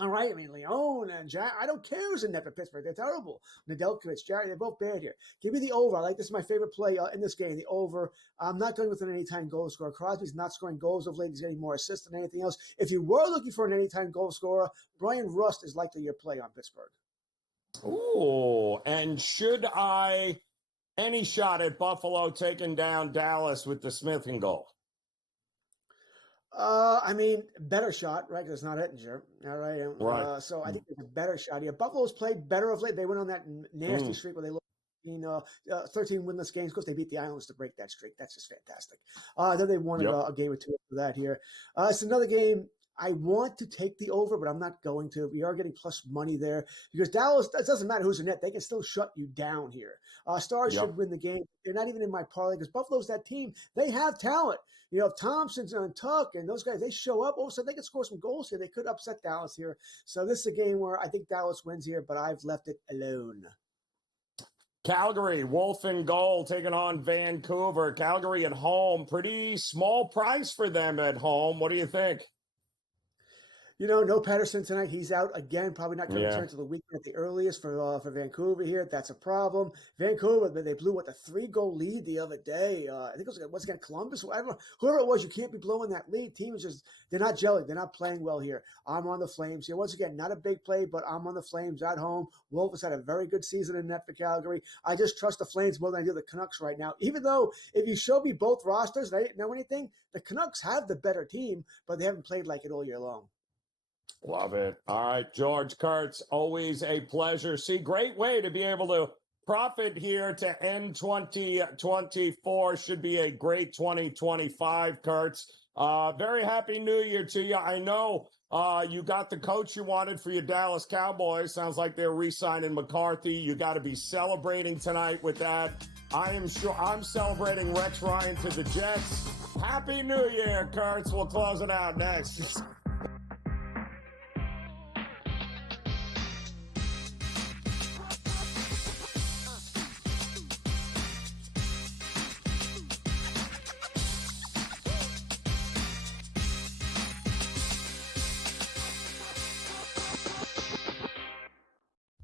All right. I mean, Leon and Jack, I don't care who's in net for Pittsburgh. They're terrible. Nedeljkovic, Jarry, they're both bad here. Give me the over. I like this is my favorite play in this game, the over. I'm not going with an anytime goal scorer. Crosby's not scoring goals of late. He's getting more assists than anything else. If you were looking for an anytime goal scorer, Brian Rust is likely your play on Pittsburgh. Ooh, and should I any shot at Buffalo taking down Dallas with the Smith and goal? I mean, better shot, right? Because it's not Ettinger, all right? Right. So I think it's a better shot here. Buffalo's played better of late. They went on that nasty streak where they lost 13 winless games. Of course, they beat the Islanders to break that streak. That's just fantastic. Then they won a game or two after that here. It's another game. I want to take the over, but I'm not going to. We are getting plus money there because Dallas, it doesn't matter who's in net. They can still shut you down here. Stars should win the game. They're not even in my parlay because Buffalo's that team. They have talent. You know, if Thompson's and Tuck and those guys, they show up. All of a sudden, they could score some goals here. They could upset Dallas here. So this is a game where I think Dallas wins here, but I've left it alone. Calgary, Wolf and goal, taking on Vancouver. Calgary at home, pretty small price for them at home. What do you think? You know, no Patterson tonight. He's out again. Probably not going to return until the weekend at the earliest for Vancouver here. That's a problem. Vancouver, they blew, a 3-goal lead the other day. I think it was, once again, Columbus. I don't know. Whoever it was, you can't be blowing that lead. Team is just, they're not gelling. They're not playing well here. I'm on the Flames here. Once again, not a big play, but I'm on the Flames at home. Wolf has had a very good season in net for Calgary. I just trust the Flames more than I do the Canucks right now. Even though if you show me both rosters, I didn't know anything, the Canucks have the better team, but they haven't played like it all year long. Love it. All right, George Kurtz, always a pleasure. See, great way to be able to profit here to end 2024. Should be a great 2025, Kurtz. Very happy New Year to you. I know you got the coach you wanted for your Dallas Cowboys. Sounds like they're re-signing McCarthy. You got to be celebrating tonight with that. I am sure I'm celebrating Rex Ryan to the Jets. Happy New Year, Kurtz. We'll close it out next.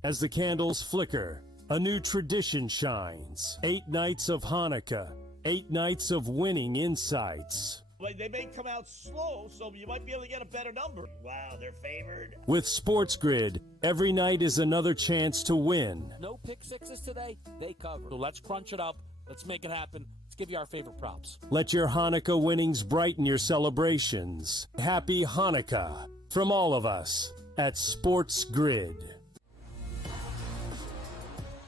As the candles flicker, a new tradition shines. 8 nights of Hanukkah, 8 nights of winning insights. They may come out slow, so you might be able to get a better number. Wow, they're favored. With SportsGrid, every night is another chance to win. No pick sixes today, they cover. So let's crunch it up. Let's make it happen. Let's give you our favorite props. Let your Hanukkah winnings brighten your celebrations. Happy Hanukkah from all of us at SportsGrid.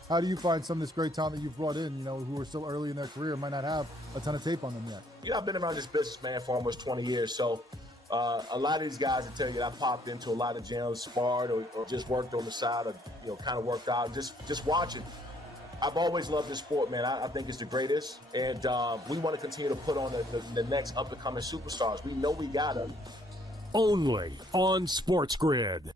How do you find some of this great talent that you've brought in, who are so early in their career, might not have a ton of tape on them yet? Yeah, I've been around this business, man, for almost 20 years. So a lot of these guys will tell you that I popped into a lot of gyms, sparred or just worked on the side or, kind of worked out, just watching. I've always loved this sport, man. I think it's the greatest. And we want to continue to put on the next up-and-coming superstars. We know we got them. Only on SportsGrid.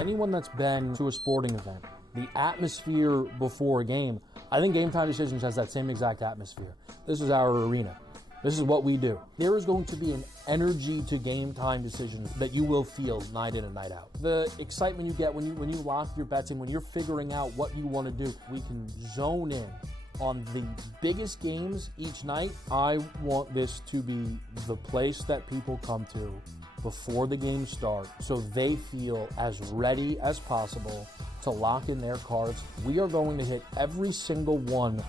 Anyone that's been to a sporting event, the atmosphere before a game, I think GameTime Decisions has that same exact atmosphere. This is our arena. This is what we do. There is going to be an energy to GameTime Decisions that you will feel night in and night out. The excitement you get when you lock your bets in, when you're figuring out what you want to do, we can zone in on the biggest games each night. I want this to be the place that people come to before the game starts so they feel as ready as possible to lock in their cards. We are going to hit every single one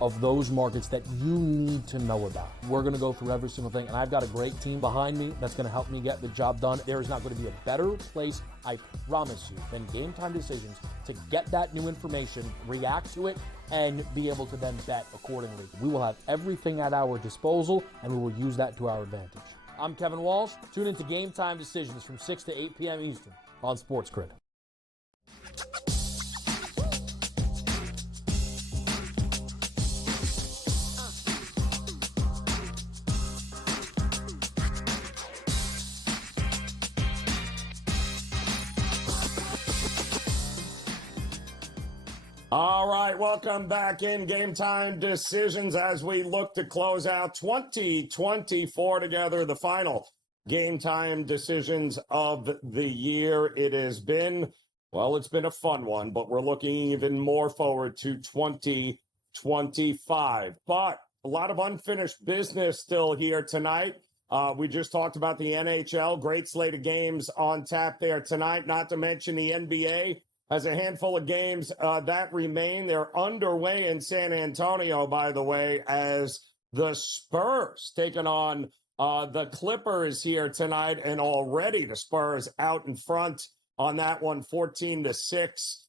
of those markets that you need to know about. We're going to go through every single thing, and I've got a great team behind me that's going to help me get the job done. There is not going to be a better place, I promise you, than GameTime Decisions to get that new information, react to it, and be able to then bet accordingly. We will have everything at our disposal, and we will use that to our advantage. I'm Kevin Walsh. Tune into GameTime Decisions from 6 to 8 p.m. Eastern on SportsGrid. All right, welcome back in Game Time Decisions as we look to close out 2024 together, the final Game Time Decisions of the year. It has been, it's been a fun one, but we're looking even more forward to 2025. But a lot of unfinished business still here tonight. We just talked about the NHL, great slate of games on tap there tonight, not to mention the NBA. has a handful of games that remain. They're underway in San Antonio, by the way, as the Spurs taking on the Clippers here tonight, and already the Spurs out in front on that one, 14-6.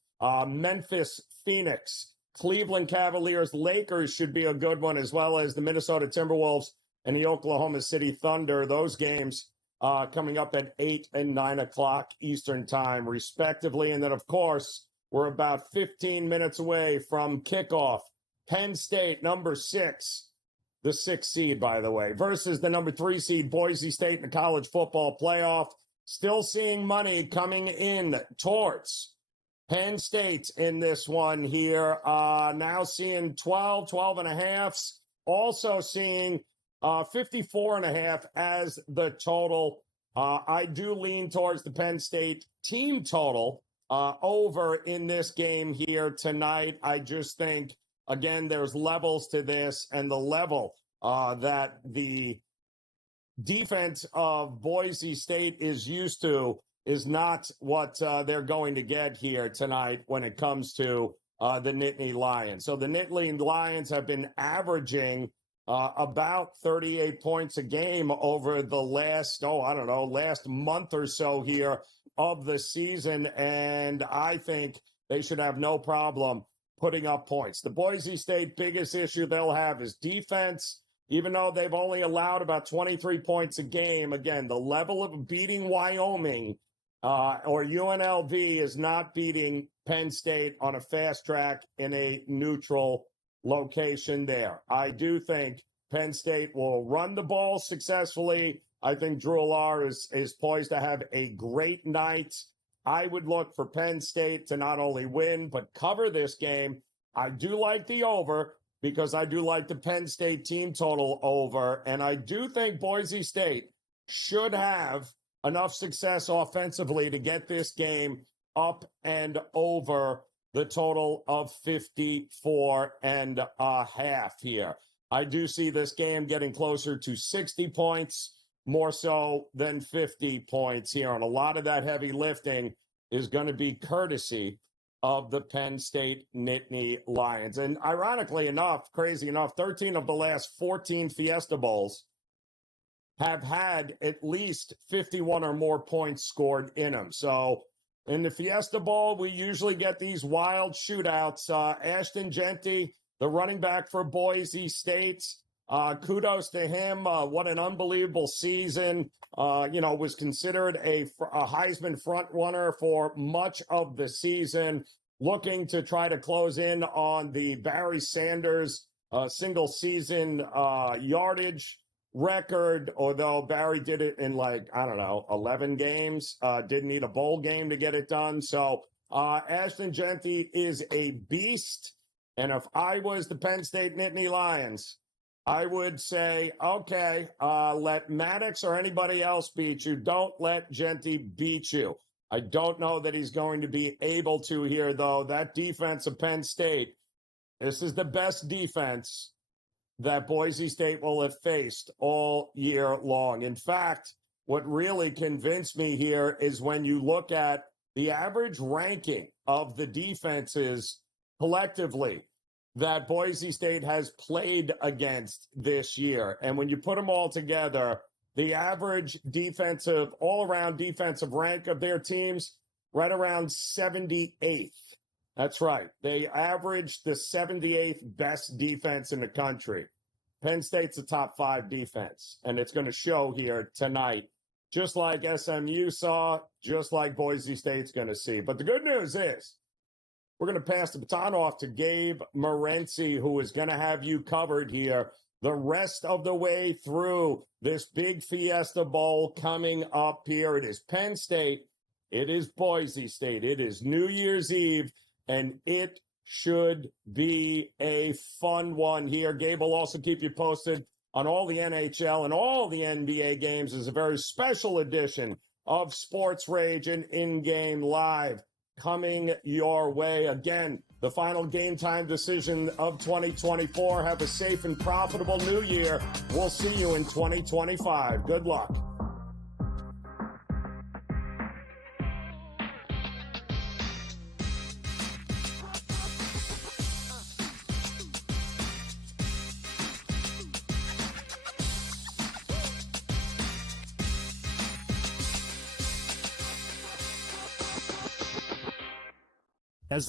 Memphis, Phoenix, Cleveland Cavaliers, Lakers should be a good one, as well as the Minnesota Timberwolves and the Oklahoma City Thunder. Those games coming up at 8 and 9 o'clock Eastern time, respectively. And then, of course, we're about 15 minutes away from kickoff. Penn State, number 6, the 6th seed, by the way, versus the number 3 seed, Boise State, in the college football playoff. Still seeing money coming in towards Penn State in this one here. Now seeing 12 and a halves. Also seeing 54.5 as the total. I do lean towards the Penn State team total over in this game here tonight. I just think, again, there's levels to this, and the level that the defense of Boise State is used to is not what they're going to get here tonight when it comes to the Nittany Lions. So the Nittany Lions have been averaging about 38 points a game over the last month or so here of the season, and I think they should have no problem putting up points. The Boise State biggest issue they'll have is defense. Even though they've only allowed about 23 points a game, again, the level of beating Wyoming or UNLV is not beating Penn State on a fast track in a neutral location there. I do think Penn State will run the ball successfully. I think Drew Allar is poised to have a great night. I would look for Penn State to not only win, but cover this game. I do like the over, because I do like the Penn State team total over, and I do think Boise State should have enough success offensively to get this game up and over the total of 54.5 here. I do see this game getting closer to 60 points, more so than 50 points here, and a lot of that heavy lifting is going to be courtesy of the Penn State Nittany Lions. And ironically enough, crazy enough, 13 of the last 14 Fiesta Bowls have had at least 51 or more points scored in them. So in the Fiesta Bowl, we usually get these wild shootouts. Ashton Jeanty, the running back for Boise State, kudos to him. What an unbelievable season. Was considered a Heisman front runner for much of the season, looking to try to close in on the Barry Sanders single season yardage record, although Barry did it in 11 games, didn't need a bowl game to get it done. So Ashton Jeanty is a beast. And if I was the Penn State Nittany Lions, I would say, okay, let Maddox or anybody else beat you. Don't let Jeanty beat you. I don't know that he's going to be able to here, though. That defense of Penn State, this is the best defense that Boise State will have faced all year long. In fact, what really convinced me here is when you look at the average ranking of the defenses collectively that Boise State has played against this year. And when you put them all together, the average defensive, all-around defensive rank of their teams, right around 78th. That's right. They averaged the 78th best defense in the country. Penn State's a top 5 defense, and it's going to show here tonight, just like SMU saw, just like Boise State's going to see. But the good news is, we're going to pass the baton off to Gabe Morency, who is going to have you covered here the rest of the way through this big Fiesta Bowl coming up here. It is Penn State. It is Boise State. It is New Year's Eve, and it should be a fun one here. Gabe will also keep you posted on all the NHL and all the NBA games. Is a very special edition of Sports Rage and In-Game Live coming your way. Again, the final game time decision of 2024. Have a safe and profitable new year. We'll see you in 2025. Good luck. As the